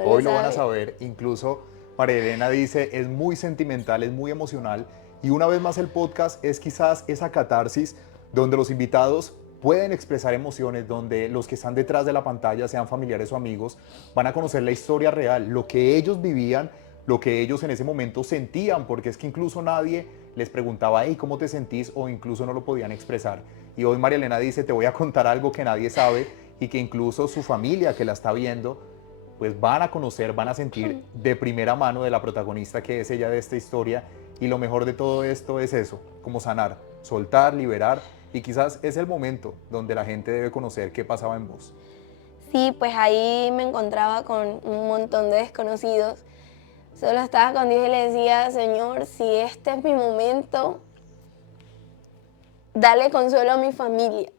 Hoy lo van a saber, incluso María Elena dice, es muy sentimental, es muy emocional. Y una vez más el podcast es quizás esa catarsis donde los invitados pueden expresar emociones, donde los que están detrás de la pantalla, sean familiares o amigos, van a conocer la historia real, lo que ellos vivían, lo que ellos en ese momento sentían, porque es que incluso nadie les preguntaba, hey, ¿cómo te sentís? O incluso no lo podían expresar. Y hoy María Elena dice, te voy a contar algo que nadie sabe y que incluso su familia que la está viendo pues van a conocer, van a sentir de primera mano de la protagonista que es ella de esta historia. Y lo mejor de todo esto es eso, como sanar, soltar, liberar, y quizás es el momento donde la gente debe conocer qué pasaba en vos. Sí, pues ahí me encontraba con un montón de desconocidos. Solo estaba con Dios y le decía, Señor, si este es mi momento, dale consuelo a mi familia.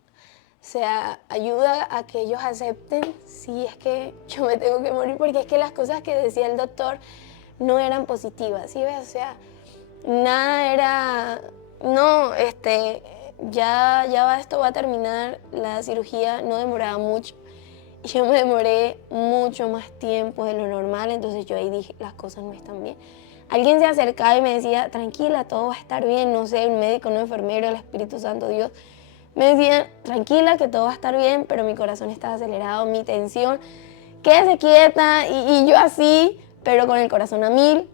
O sea, ayuda a que ellos acepten si es que yo me tengo que morir, porque es que las cosas que decía el doctor no eran positivas, ¿sí ves? O sea, nada era, no, esto va a terminar, la cirugía no demoraba mucho. Yo me demoré mucho más tiempo de lo normal, entonces yo ahí dije, las cosas no están bien. Alguien se acercaba y me decía, tranquila, todo va a estar bien, no sé, un médico, un enfermero, el Espíritu Santo, Dios. Me decían, tranquila, que todo va a estar bien, pero mi corazón estaba acelerado, mi tensión, quédese quieta, y yo así, pero con el corazón a mil.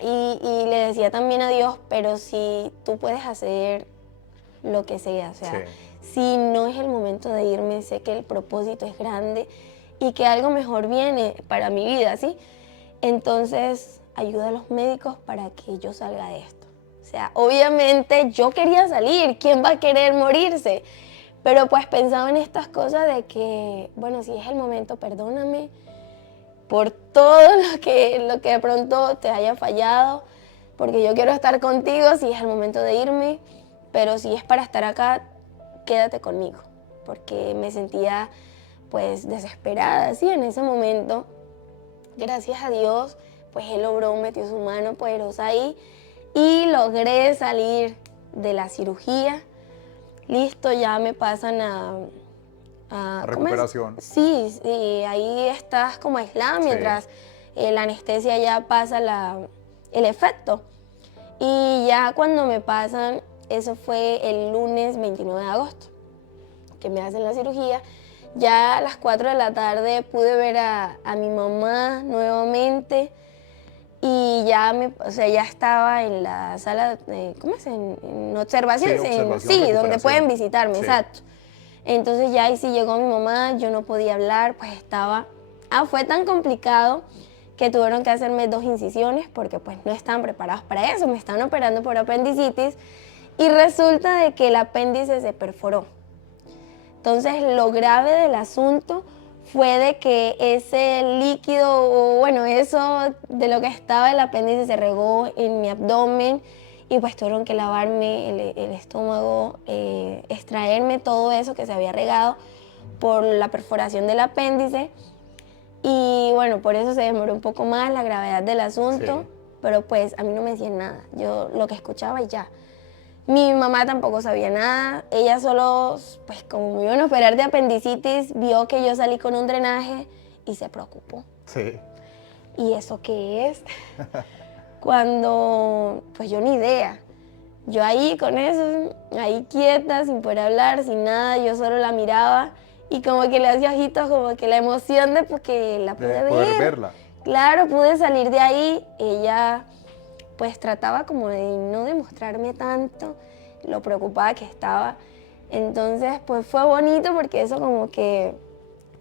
Y le decía también a Dios, pero si tú puedes hacer lo que sea, o sea, Sí. si no es el momento de irme, sé que el propósito es grande y que algo mejor viene para mi vida, ¿sí? Entonces, ayuda a los médicos para que yo salga de esto. O sea, obviamente yo quería salir, ¿quién va a querer morirse? Pero pues pensaba en estas cosas de que, bueno, si es el momento, perdóname por todo lo que de pronto te haya fallado, porque yo quiero estar contigo si es el momento de irme, pero si es para estar acá, quédate conmigo, porque me sentía pues desesperada, ¿sí? En ese momento, gracias a Dios, pues Él obró, metió su mano poderosa ahí y logré salir de la cirugía. Listo, ya me pasan a Recuperación. Sí, sí, ahí estás como aislada mientras la anestesia ya pasa el efecto. Y ya cuando me pasan, eso fue el lunes 29 de agosto, que me hacen la cirugía. Ya a las 4 de la tarde pude ver a mi mamá nuevamente y ya, ya estaba en la sala, ¿cómo es? En observación, Sí, observación, sí, donde recuperación. pueden visitarme, Sí. exacto. Entonces ya ahí sí llegó mi mamá, yo no podía hablar, pues estaba... fue tan complicado que tuvieron que hacerme 2 incisiones porque pues no estaban preparados para eso, me estaban operando por apendicitis y resulta de que el apéndice se perforó. Entonces lo grave del asunto fue de que ese líquido, o bueno, eso de lo que estaba el apéndice se regó en mi abdomen y pues tuvieron que lavarme el estómago, extraerme todo eso que se había regado por la perforación del apéndice. Y bueno, por eso se demoró un poco más la gravedad del asunto, Sí. pero pues a mí no me decían nada, yo lo que escuchaba y ya. Mi mamá tampoco sabía nada, ella solo, pues como me iban a operar de apendicitis, vio que yo salí con un drenaje y se preocupó. Sí. ¿Y eso qué es? Cuando, pues yo ni idea. Yo ahí con eso, ahí quieta, sin poder hablar, sin nada, yo solo la miraba y como que le hacía ojitos, como que la emoción de pues, que la pude De ver. poder verla. Claro, pude salir de ahí, ella pues trataba como de no demostrarme tanto lo preocupada que estaba. Entonces pues fue bonito porque eso como que,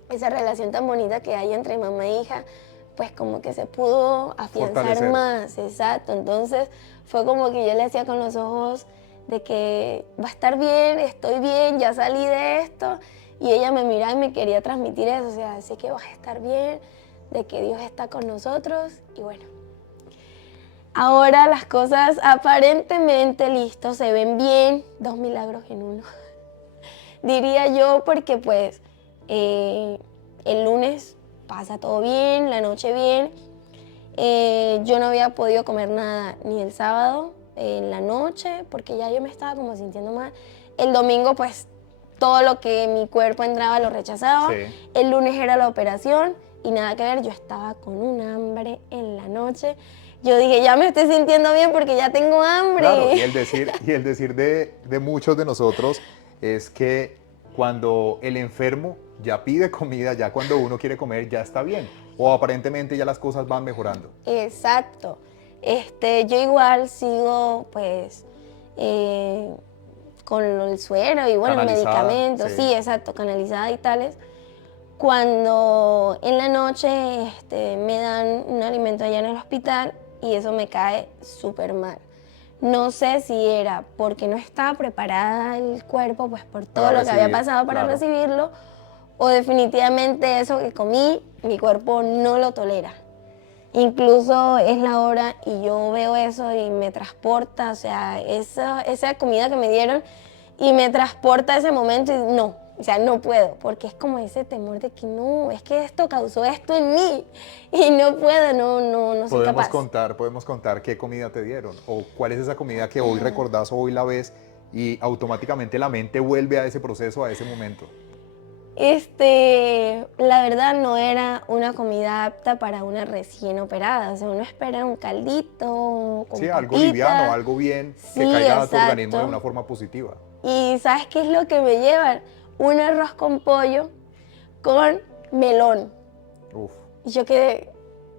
esa relación tan bonita que hay entre mamá e hija, pues como que se pudo afianzar Fortalecer. más, exacto. Entonces fue como que yo le hacía con los ojos de que va a estar bien, estoy bien, ya salí de esto. Y ella me miraba y me quería transmitir eso, o sea, sé que vas a estar bien, de que Dios está con nosotros y bueno. Ahora las cosas aparentemente, listo, se ven bien, 2 milagros en uno. Diría yo porque pues el lunes pasa todo bien, la noche bien. Yo no había podido comer nada ni el sábado en la noche porque ya yo me estaba como sintiendo mal. El domingo pues todo lo que mi cuerpo entraba lo rechazaba. Sí. El lunes era la operación y nada que ver, yo estaba con un hambre en la noche. Yo dije, ya me estoy sintiendo bien porque ya tengo hambre. Claro, y el decir de muchos de nosotros es que cuando el enfermo ya pide comida, ya cuando uno quiere comer, ya está bien. O aparentemente ya las cosas van mejorando. Exacto. Yo igual sigo pues con el suero y bueno, Canalizada, medicamentos, sí. sí, exacto, canalizada y tales. Cuando en la noche me dan un alimento allá en el hospital y eso me cae súper mal. No sé si era porque no estaba preparada el cuerpo, pues por todo lo que había pasado para recibirlo, o definitivamente eso que comí, mi cuerpo no lo tolera. Incluso es la hora y yo veo eso y me transporta, o sea, esa comida que me dieron y me transporta a ese momento y no, o sea, no puedo, porque es como ese temor de que no, es que esto causó esto en mí y no puedo, no soy capaz. Podemos contar qué comida te dieron o cuál es esa comida que hoy recordás o hoy la ves y automáticamente la mente vuelve a ese proceso, a ese momento. La verdad no era una comida apta para una recién operada, o sea, uno espera un caldito con algo papita. liviano, algo bien, sí, que caiga a tu exacto. organismo de una forma positiva. Y ¿sabes qué es lo que me llevan? Un arroz con pollo con melón. Uf. Y yo quedé,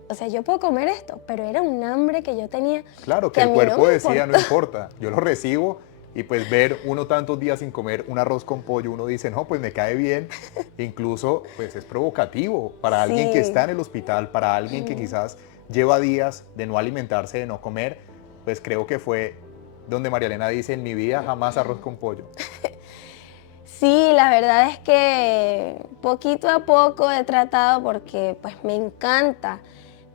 o sea, yo puedo comer esto, pero era un hambre que yo tenía. Claro, que el cuerpo decía, no importa, yo lo recibo. Y pues ver uno tantos días sin comer un arroz con pollo, uno dice, no, pues me cae bien. Incluso, pues es provocativo para alguien que está en el hospital, para alguien que quizás lleva días de no alimentarse, de no comer. Pues creo que fue donde María Elena dice, en mi vida jamás arroz con pollo. Sí, la verdad es que poquito a poco he tratado porque pues me encanta.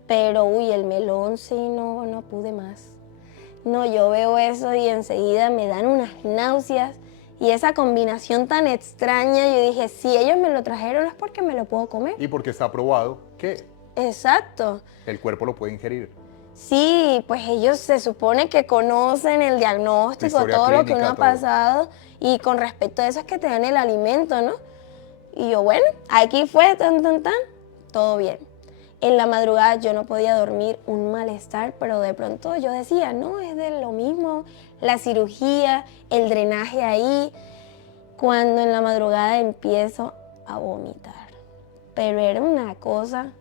Pero, uy, el melón sí, no pude más. No, yo veo eso y enseguida me dan unas náuseas y esa combinación tan extraña, yo dije, si ellos me lo trajeron es porque me lo puedo comer. Y porque está probado que Exacto. el cuerpo lo puede ingerir. Sí, pues ellos se supone que conocen el diagnóstico, todo lo que uno ha pasado y con respecto a eso es que te dan el alimento, ¿no? Y yo, bueno, aquí fue, todo bien. En la madrugada yo no podía dormir, un malestar, pero de pronto yo decía, no, es de lo mismo, la cirugía, el drenaje ahí. Cuando en la madrugada empiezo a vomitar, pero era una cosa,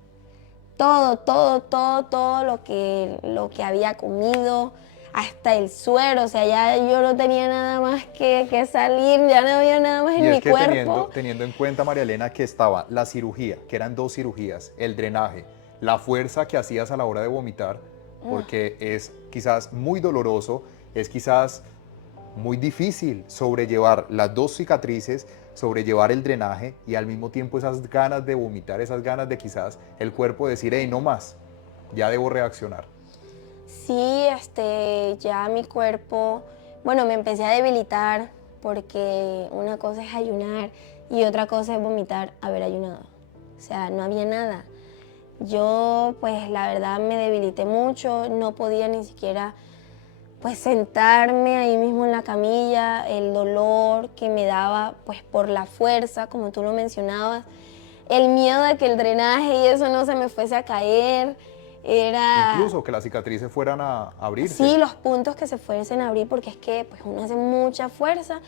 todo lo que había comido, hasta el suero, o sea, ya yo no tenía nada más que salir, ya no había nada más en mi cuerpo. Teniendo en cuenta, María Elena, que estaba la cirugía, que eran 2 cirugías, el drenaje, la fuerza que hacías a la hora de vomitar, porque es quizás muy doloroso, es quizás muy difícil sobrellevar las 2 cicatrices, sobrellevar el drenaje y al mismo tiempo esas ganas de vomitar, esas ganas de quizás el cuerpo decir, hey, no más, ya debo reaccionar. Sí, ya mi cuerpo, bueno, me empecé a debilitar porque una cosa es ayunar y otra cosa es vomitar haber ayunado. O sea, no había nada. Yo, pues, la verdad me debilité mucho, no podía ni siquiera, pues, sentarme ahí mismo en la camilla, el dolor que me daba, pues, por la fuerza, como tú lo mencionabas, el miedo de que el drenaje y eso no se me fuese a caer. Era... Incluso que las cicatrices fueran a abrirse. Sí, los puntos que se fuesen a abrir porque es que pues, uno hace mucha fuerza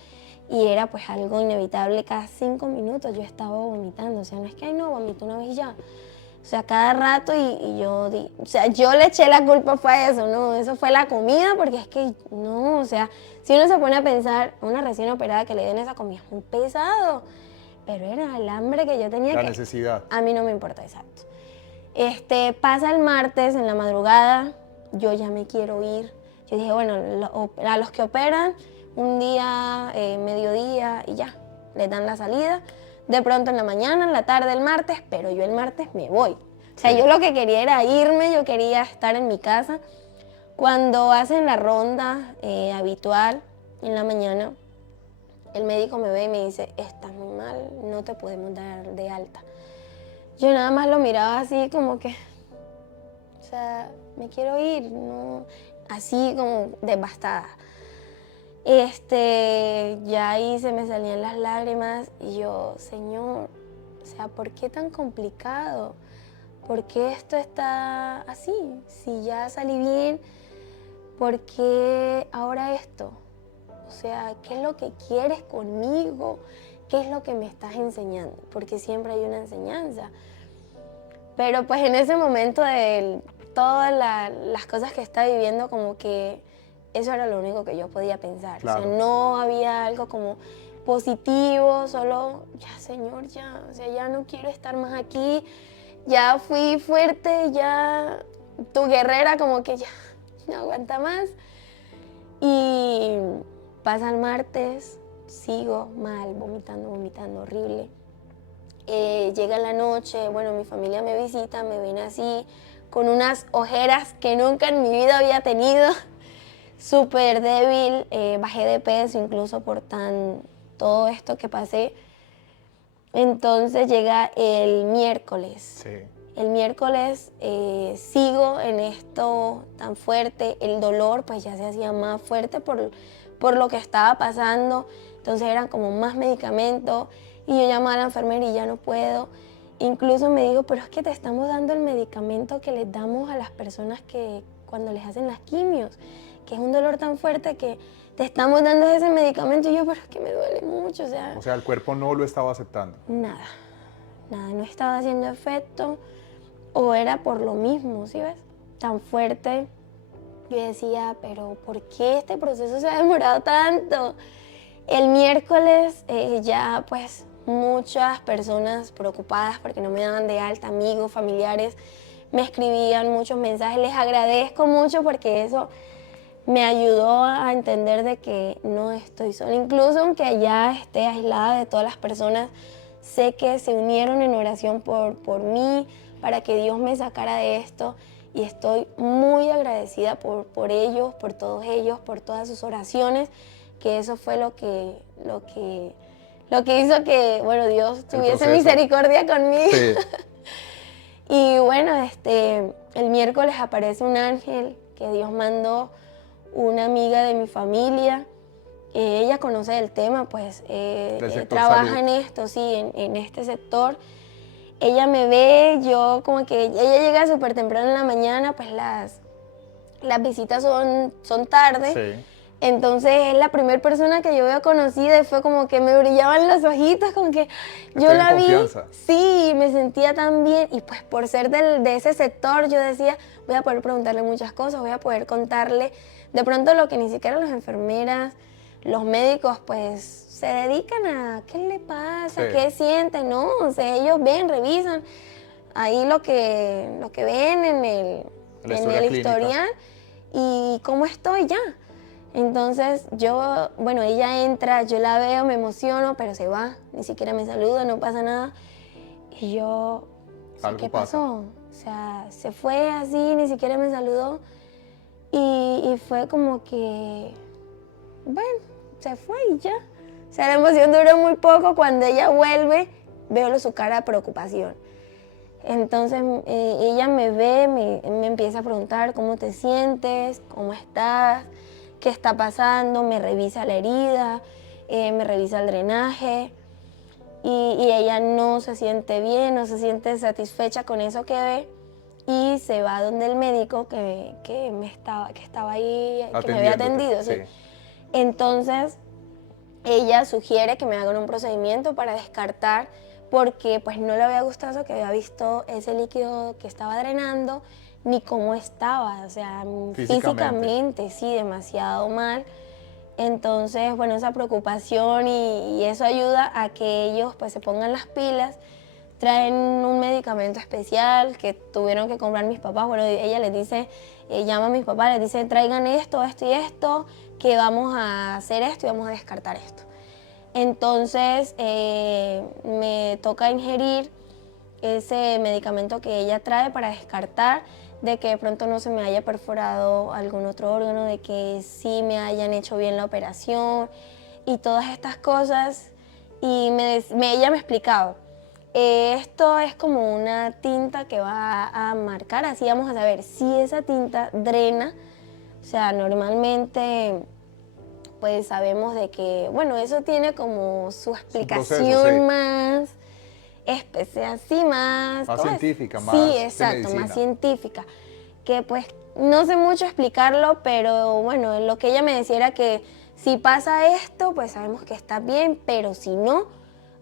y era pues algo inevitable. Cada 5 minutos yo estaba vomitando, o sea, no es que, ay no, vomito una vez y ya. O sea, cada rato yo le eché la culpa fue a eso, ¿no? Eso fue la comida porque es que no, o sea, si uno se pone a pensar, una recién operada que le den esa comida es muy pesado, pero era el hambre que yo tenía. La necesidad. A mí no me importa, exacto. Pasa el martes en la madrugada, yo ya me quiero ir. Yo dije, bueno, a los que operan, un día, mediodía y ya, les dan la salida. De pronto en la mañana, en la tarde el martes, pero yo el martes me voy. O sea, yo lo que quería era irme, yo quería estar en mi casa. Cuando hacen la ronda habitual en la mañana, el médico me ve y me dice, estás muy mal, no te podemos dar de alta. Yo nada más lo miraba así como que, o sea, me quiero ir, no, así como devastada. Ya ahí se me salían las lágrimas y yo, Señor, o sea, ¿por qué tan complicado? ¿Por qué esto está así? Si ya salí bien, ¿por qué ahora esto? O sea, ¿qué es lo que quieres conmigo? ¿Qué es lo que me estás enseñando? Porque siempre hay una enseñanza. Pero pues en ese momento de todas las cosas que estaba viviendo, como que eso era lo único que yo podía pensar. Claro. O sea, no había algo como positivo, solo, ya Señor, ya, o sea, ya no quiero estar más aquí, ya fui fuerte, ya tu guerrera como que ya no aguanta más. Y pasa el martes, sigo mal, vomitando horrible. Llega la noche, bueno, mi familia me visita, me ven así, con unas ojeras que nunca en mi vida había tenido, súper débil, bajé de peso incluso por todo esto que pasé. Entonces llega el miércoles. Sí. El miércoles sigo en esto tan fuerte, el dolor pues ya se hacía más fuerte por lo que estaba pasando, entonces eran como más medicamentos y yo llamaba a la enfermera y ya no puedo. Incluso me dijo, pero es que te estamos dando el medicamento que les damos a las personas que cuando les hacen las quimios, que es un dolor tan fuerte que te estamos dando ese medicamento. Y yo, pero es que me duele mucho, O sea, el cuerpo no lo estaba aceptando. nada, no estaba haciendo efecto. O era por lo mismo, ¿sí ves? Tan fuerte. Yo decía, pero ¿por qué este proceso se ha demorado tanto? El miércoles ya pues muchas personas preocupadas porque no me daban de alta, amigos, familiares, me escribían muchos mensajes. Les agradezco mucho porque eso me ayudó a entender de que no estoy sola. Incluso aunque ya esté aislada de todas las personas, sé que se unieron en oración por mí, para que Dios me sacara de esto, y estoy muy agradecida por ellos, por todos ellos, por todas sus oraciones, que eso fue lo que hizo que, bueno, Dios tuviese misericordia conmigo. Sí. Y bueno, el miércoles aparece un ángel que Dios mandó, una amiga de mi familia. Ella conoce el tema, pues trabaja salud. en esto, sí, en este sector. Ella me ve, yo como que ella llega súper temprano en la mañana, pues las visitas son tarde. Sí. Entonces es la primera persona que yo veo conocida y fue como que me brillaban los ojitos, como que yo Estoy en la vi. confianza. Sí, me sentía tan bien y pues por ser de ese sector yo decía, voy a poder preguntarle muchas cosas, voy a poder contarle de pronto lo que ni siquiera las enfermeras, los médicos pues se dedican a qué le pasa, Sí. qué sienten, ¿no? O sea, ellos ven, revisan ahí lo que ven en el historial y cómo estoy ya. Entonces bueno, ella entra, yo la veo, me emociono, pero se va, ni siquiera me saluda, no pasa nada. Y yo, ¿qué pasó? O sea, se fue así, ni siquiera me saludó. Y fue como que, bueno, se fue y ya. O sea, la emoción duró muy poco. Cuando ella vuelve, veo su cara de preocupación. Entonces ella me ve, me empieza a preguntar cómo te sientes, cómo estás, qué está pasando, me revisa la herida, me revisa el drenaje y ella no se siente bien, no se siente satisfecha con eso que ve y se va donde el médico que estaba ahí, que me había atendido. Sí. ¿Sí? Entonces ella sugiere que me hagan un procedimiento para descartar, porque pues no le había gustado que había visto ese líquido que estaba drenando, ni cómo estaba, o sea, físicamente sí, demasiado mal. Entonces, bueno, esa preocupación y eso ayuda a que ellos pues se pongan las pilas, traen un medicamento especial que tuvieron que comprar mis papás. Bueno, ella les dice, llama a mis papás, les dice, traigan esto, esto y esto, que vamos a hacer esto y vamos a descartar esto. Entonces me toca ingerir ese medicamento que ella trae para descartar de que de pronto no se me haya perforado algún otro órgano, de que sí me hayan hecho bien la operación y todas estas cosas. Y ella me explicaba, esto es como una tinta que va a marcar, así vamos a saber si esa tinta drena. O sea, normalmente pues sabemos de que, bueno, eso tiene como su explicación proceso, sí. más especial, sí, más científica, más sí, de exacto, medicina. más científica, que pues no sé mucho explicarlo, pero bueno, lo que ella me decía era que si pasa esto, pues sabemos que está bien, pero si no,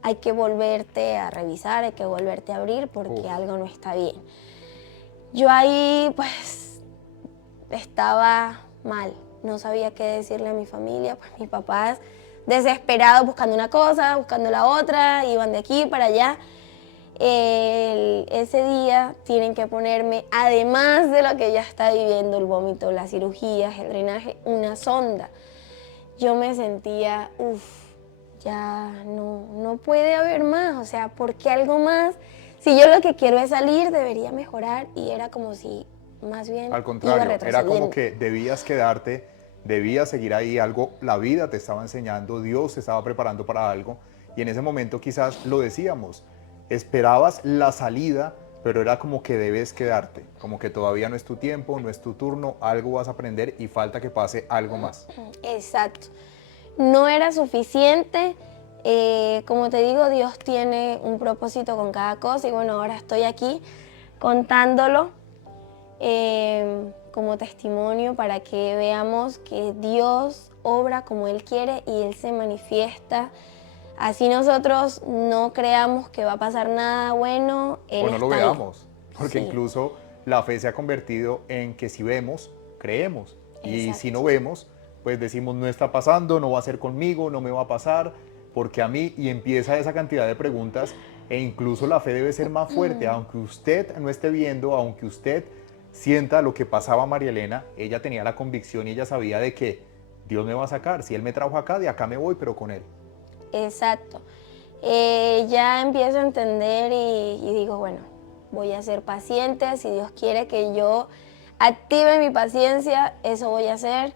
hay que volverte a revisar, hay que volverte a abrir porque algo no está bien. Yo ahí pues estaba mal, no sabía qué decirle a mi familia, pues mis papás desesperados buscando una cosa, buscando la otra, iban de aquí para allá. Ese día tienen que ponerme, además de lo que ya está viviendo, el vómito, las cirugías, el drenaje, una sonda. Yo me sentía, ya no puede haber más, o sea, ¿por qué algo más? Si yo lo que quiero es salir, debería mejorar, y era como si más bien al contrario, iba era como retrocediendo. que debías quedarte, debías seguir ahí, algo, la vida te estaba enseñando, Dios te estaba preparando para algo, y en ese momento quizás lo decíamos, esperabas la salida, pero era como que debes quedarte, como que todavía no es tu tiempo, no es tu turno, algo vas a aprender y falta que pase algo más. Exacto. No era suficiente. Como te digo, Dios tiene un propósito con cada cosa, y bueno, ahora estoy aquí contándolo como testimonio para que veamos que Dios obra como Él quiere y Él se manifiesta. Así nosotros no creamos que va a pasar nada bueno, Él O no lo está ahí. veamos, porque Sí. incluso la fe se ha convertido en que si vemos, creemos. Y si Exacto. no vemos, pues decimos no está pasando, no va a ser conmigo, no me va a pasar, porque a mí, y empieza esa cantidad de preguntas, e incluso la fe debe ser más fuerte, aunque usted no esté viendo, aunque usted sienta lo que pasaba a María Elena, ella tenía la convicción y ella sabía de que Dios me va a sacar, si Él me trajo acá, de acá me voy, pero con Él. Exacto. Ya empiezo a entender y digo, bueno, voy a ser paciente. Si Dios quiere que yo active mi paciencia, eso voy a hacer,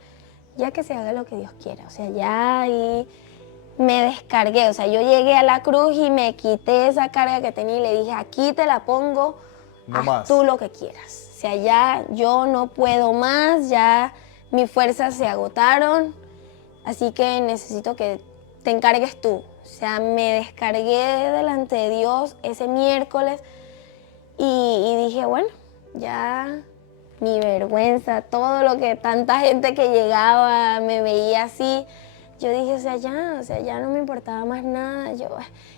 ya que se haga lo que Dios quiera. O sea, ya ahí me descargué. O sea, yo llegué a la cruz y me quité esa carga que tenía y le dije, aquí te la pongo, No haz más. tú lo que quieras. O sea, ya yo no puedo más, ya mis fuerzas se agotaron, así que necesito que te encargues tú. O sea, me descargué delante de Dios ese miércoles y dije, bueno, ya mi vergüenza, todo lo que tanta gente que llegaba me veía así. Yo dije, o sea, ya no me importaba más nada. Yo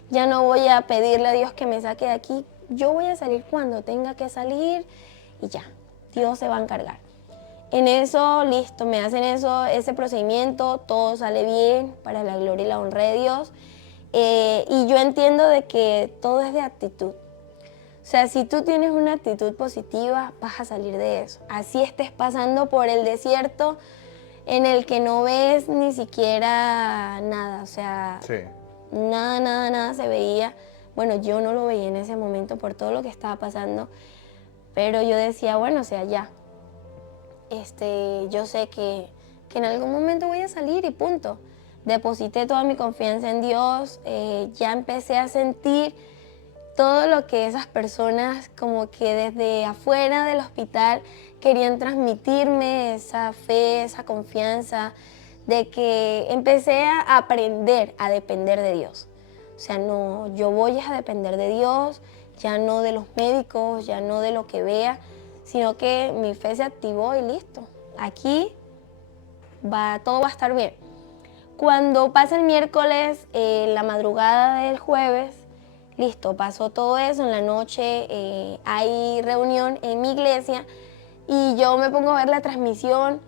ya no voy a pedirle a Dios que me saque de aquí. Yo voy a salir cuando tenga que salir y ya, Dios se va a encargar. En eso, listo, me hacen eso, ese procedimiento, todo sale bien para la gloria y la honra de Dios. Y yo entiendo de que todo es de actitud. O sea, si tú tienes una actitud positiva, vas a salir de eso. Así estés pasando por el desierto en el que no ves ni siquiera nada. O sea, Sí. nada se veía. Bueno, yo no lo veía en ese momento por todo lo que estaba pasando. Pero yo decía, bueno, o sea, ya. Yo sé que en algún momento voy a salir y punto. Deposité toda mi confianza en Dios, ya empecé a sentir todo lo que esas personas como que desde afuera del hospital querían transmitirme, esa fe, esa confianza, de que empecé a aprender a depender de Dios. O sea, no, yo voy a depender de Dios, ya no de los médicos, ya no de lo que vea, sino que mi fe se activó y listo. Aquí todo va a estar bien. Cuando pasa el miércoles, la madrugada del jueves, listo, pasó todo eso. En la noche hay reunión en mi iglesia y yo me pongo a ver la transmisión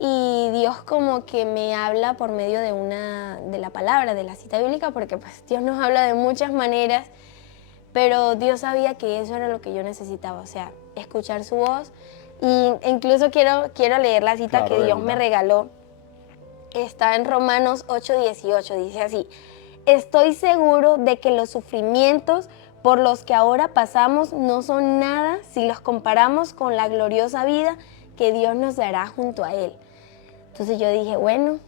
y Dios como que me habla por medio de la palabra, de la cita bíblica, porque pues Dios nos habla de muchas maneras, pero Dios sabía que eso era lo que yo necesitaba, o sea, escuchar su voz. Y incluso quiero leer la cita Claro, que de Dios una. me regaló. Está en Romanos 8:18, dice así: estoy seguro de que los sufrimientos por los que ahora pasamos no son nada si los comparamos con la gloriosa vida que Dios nos dará junto a Él. Entonces yo dije, bueno,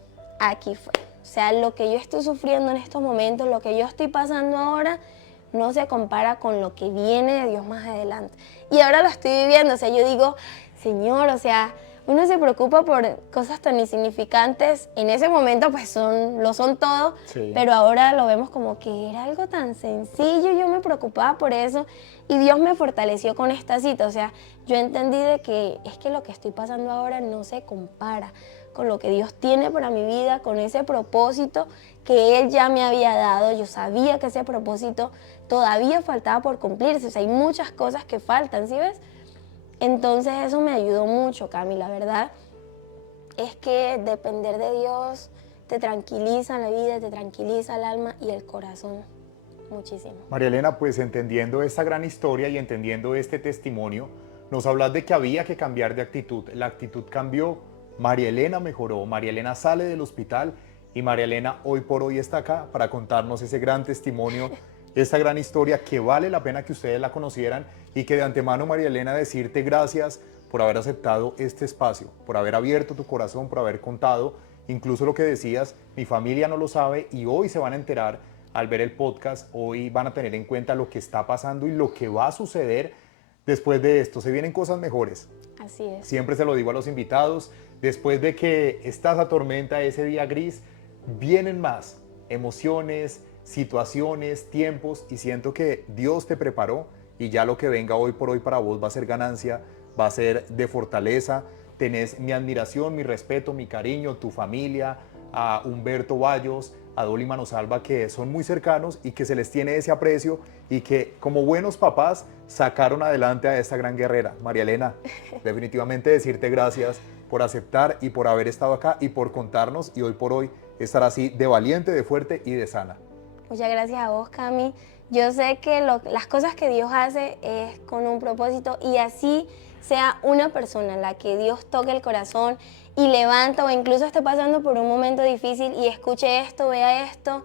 aquí fue. O sea, lo que yo estoy sufriendo en estos momentos, lo que yo estoy pasando ahora, no se compara con lo que viene de Dios más adelante. Y ahora lo estoy viviendo, o sea, yo digo, Señor, o sea, uno se preocupa por cosas tan insignificantes, en ese momento pues lo son todo, Sí. pero ahora lo vemos como que era algo tan sencillo, yo me preocupaba por eso y Dios me fortaleció con esta cita. O sea, yo entendí de que es que lo que estoy pasando ahora no se compara con lo que Dios tiene para mi vida, con ese propósito que Él ya me había dado. Yo sabía que ese propósito todavía faltaba por cumplirse, o sea, hay muchas cosas que faltan, ¿sí ves? Entonces eso me ayudó mucho, Cami, la verdad es que depender de Dios te tranquiliza la vida, te tranquiliza el alma y el corazón muchísimo. María Elena, pues entendiendo esta gran historia y entendiendo este testimonio, nos hablas de que había que cambiar de actitud. La actitud cambió, María Elena mejoró, María Elena sale del hospital y María Elena hoy por hoy está acá para contarnos ese gran testimonio, esta gran historia que vale la pena que ustedes la conocieran y que de antemano, María Elena, decirte gracias por haber aceptado este espacio, por haber abierto tu corazón, por haber contado, incluso lo que decías, mi familia no lo sabe y hoy se van a enterar al ver el podcast, hoy van a tener en cuenta lo que está pasando y lo que va a suceder después de esto. Se vienen cosas mejores. Así es. Siempre se lo digo a los invitados, después de que está esa tormenta, ese día gris, vienen más emociones, situaciones, tiempos y siento que Dios te preparó y ya lo que venga hoy por hoy para vos va a ser ganancia, va a ser de fortaleza. Tenés mi admiración, mi respeto, mi cariño, tu familia, a Humberto Bayos, a Dolly Manosalva, que son muy cercanos y que se les tiene ese aprecio y que como buenos papás sacaron adelante a esta gran guerrera. María Elena, definitivamente decirte gracias por aceptar y por haber estado acá y por contarnos y hoy por hoy estar así de valiente, de fuerte y de sana. Muchas gracias a vos, Cami. Yo sé que las cosas que Dios hace es con un propósito y así sea una persona la que Dios toque el corazón y levanta o incluso esté pasando por un momento difícil y escuche esto, vea esto,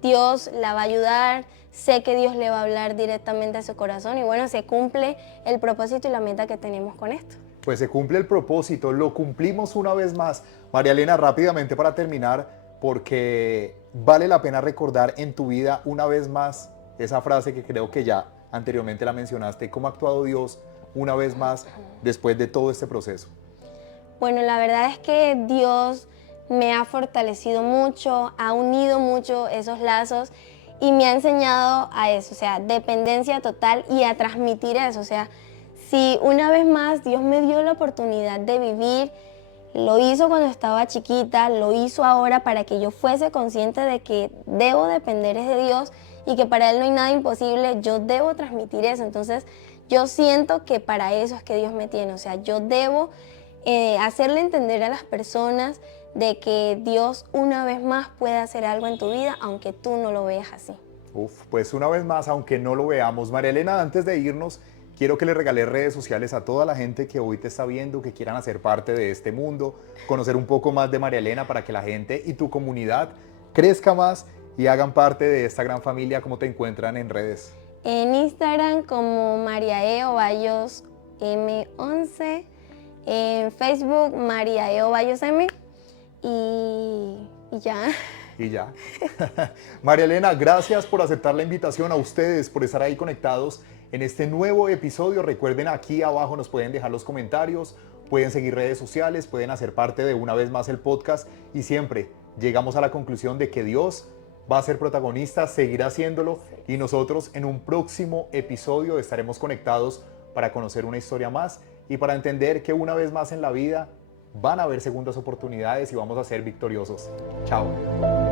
Dios la va a ayudar, sé que Dios le va a hablar directamente a su corazón y bueno, se cumple el propósito y la meta que tenemos con esto. Pues se cumple el propósito, lo cumplimos una vez más. María Elena, rápidamente para terminar, porque vale la pena recordar en tu vida una vez más esa frase que creo que ya anteriormente la mencionaste, cómo ha actuado Dios una vez más después de todo este proceso. Bueno, la verdad es que Dios me ha fortalecido mucho, ha unido mucho esos lazos y me ha enseñado a eso, o sea, dependencia total y a transmitir eso. O sea, si una vez más Dios me dio la oportunidad de vivir, lo hizo cuando estaba chiquita, lo hizo ahora para que yo fuese consciente de que debo depender de Dios y que para Él no hay nada imposible, yo debo transmitir eso. Entonces, yo siento que para eso es que Dios me tiene, o sea, yo debo hacerle entender a las personas de que Dios una vez más puede hacer algo en tu vida, aunque tú no lo veas así. Pues una vez más, aunque no lo veamos. María Elena, antes de irnos, quiero que le regales redes sociales a toda la gente que hoy te está viendo, que quieran hacer parte de este mundo, conocer un poco más de María Elena para que la gente y tu comunidad crezca más y hagan parte de esta gran familia. ¿Cómo te encuentran en redes? En Instagram como María E. Ovallos M11, en Facebook María E. Ovallos M y ya. Y ya. María Elena, gracias por aceptar la invitación, a ustedes por estar ahí conectados en este nuevo episodio. Recuerden, aquí abajo nos pueden dejar los comentarios, pueden seguir redes sociales, pueden hacer parte de una vez más el podcast y siempre llegamos a la conclusión de que Dios va a ser protagonista, seguirá haciéndolo y nosotros en un próximo episodio estaremos conectados para conocer una historia más y para entender que una vez más en la vida van a haber segundas oportunidades y vamos a ser victoriosos. Chao.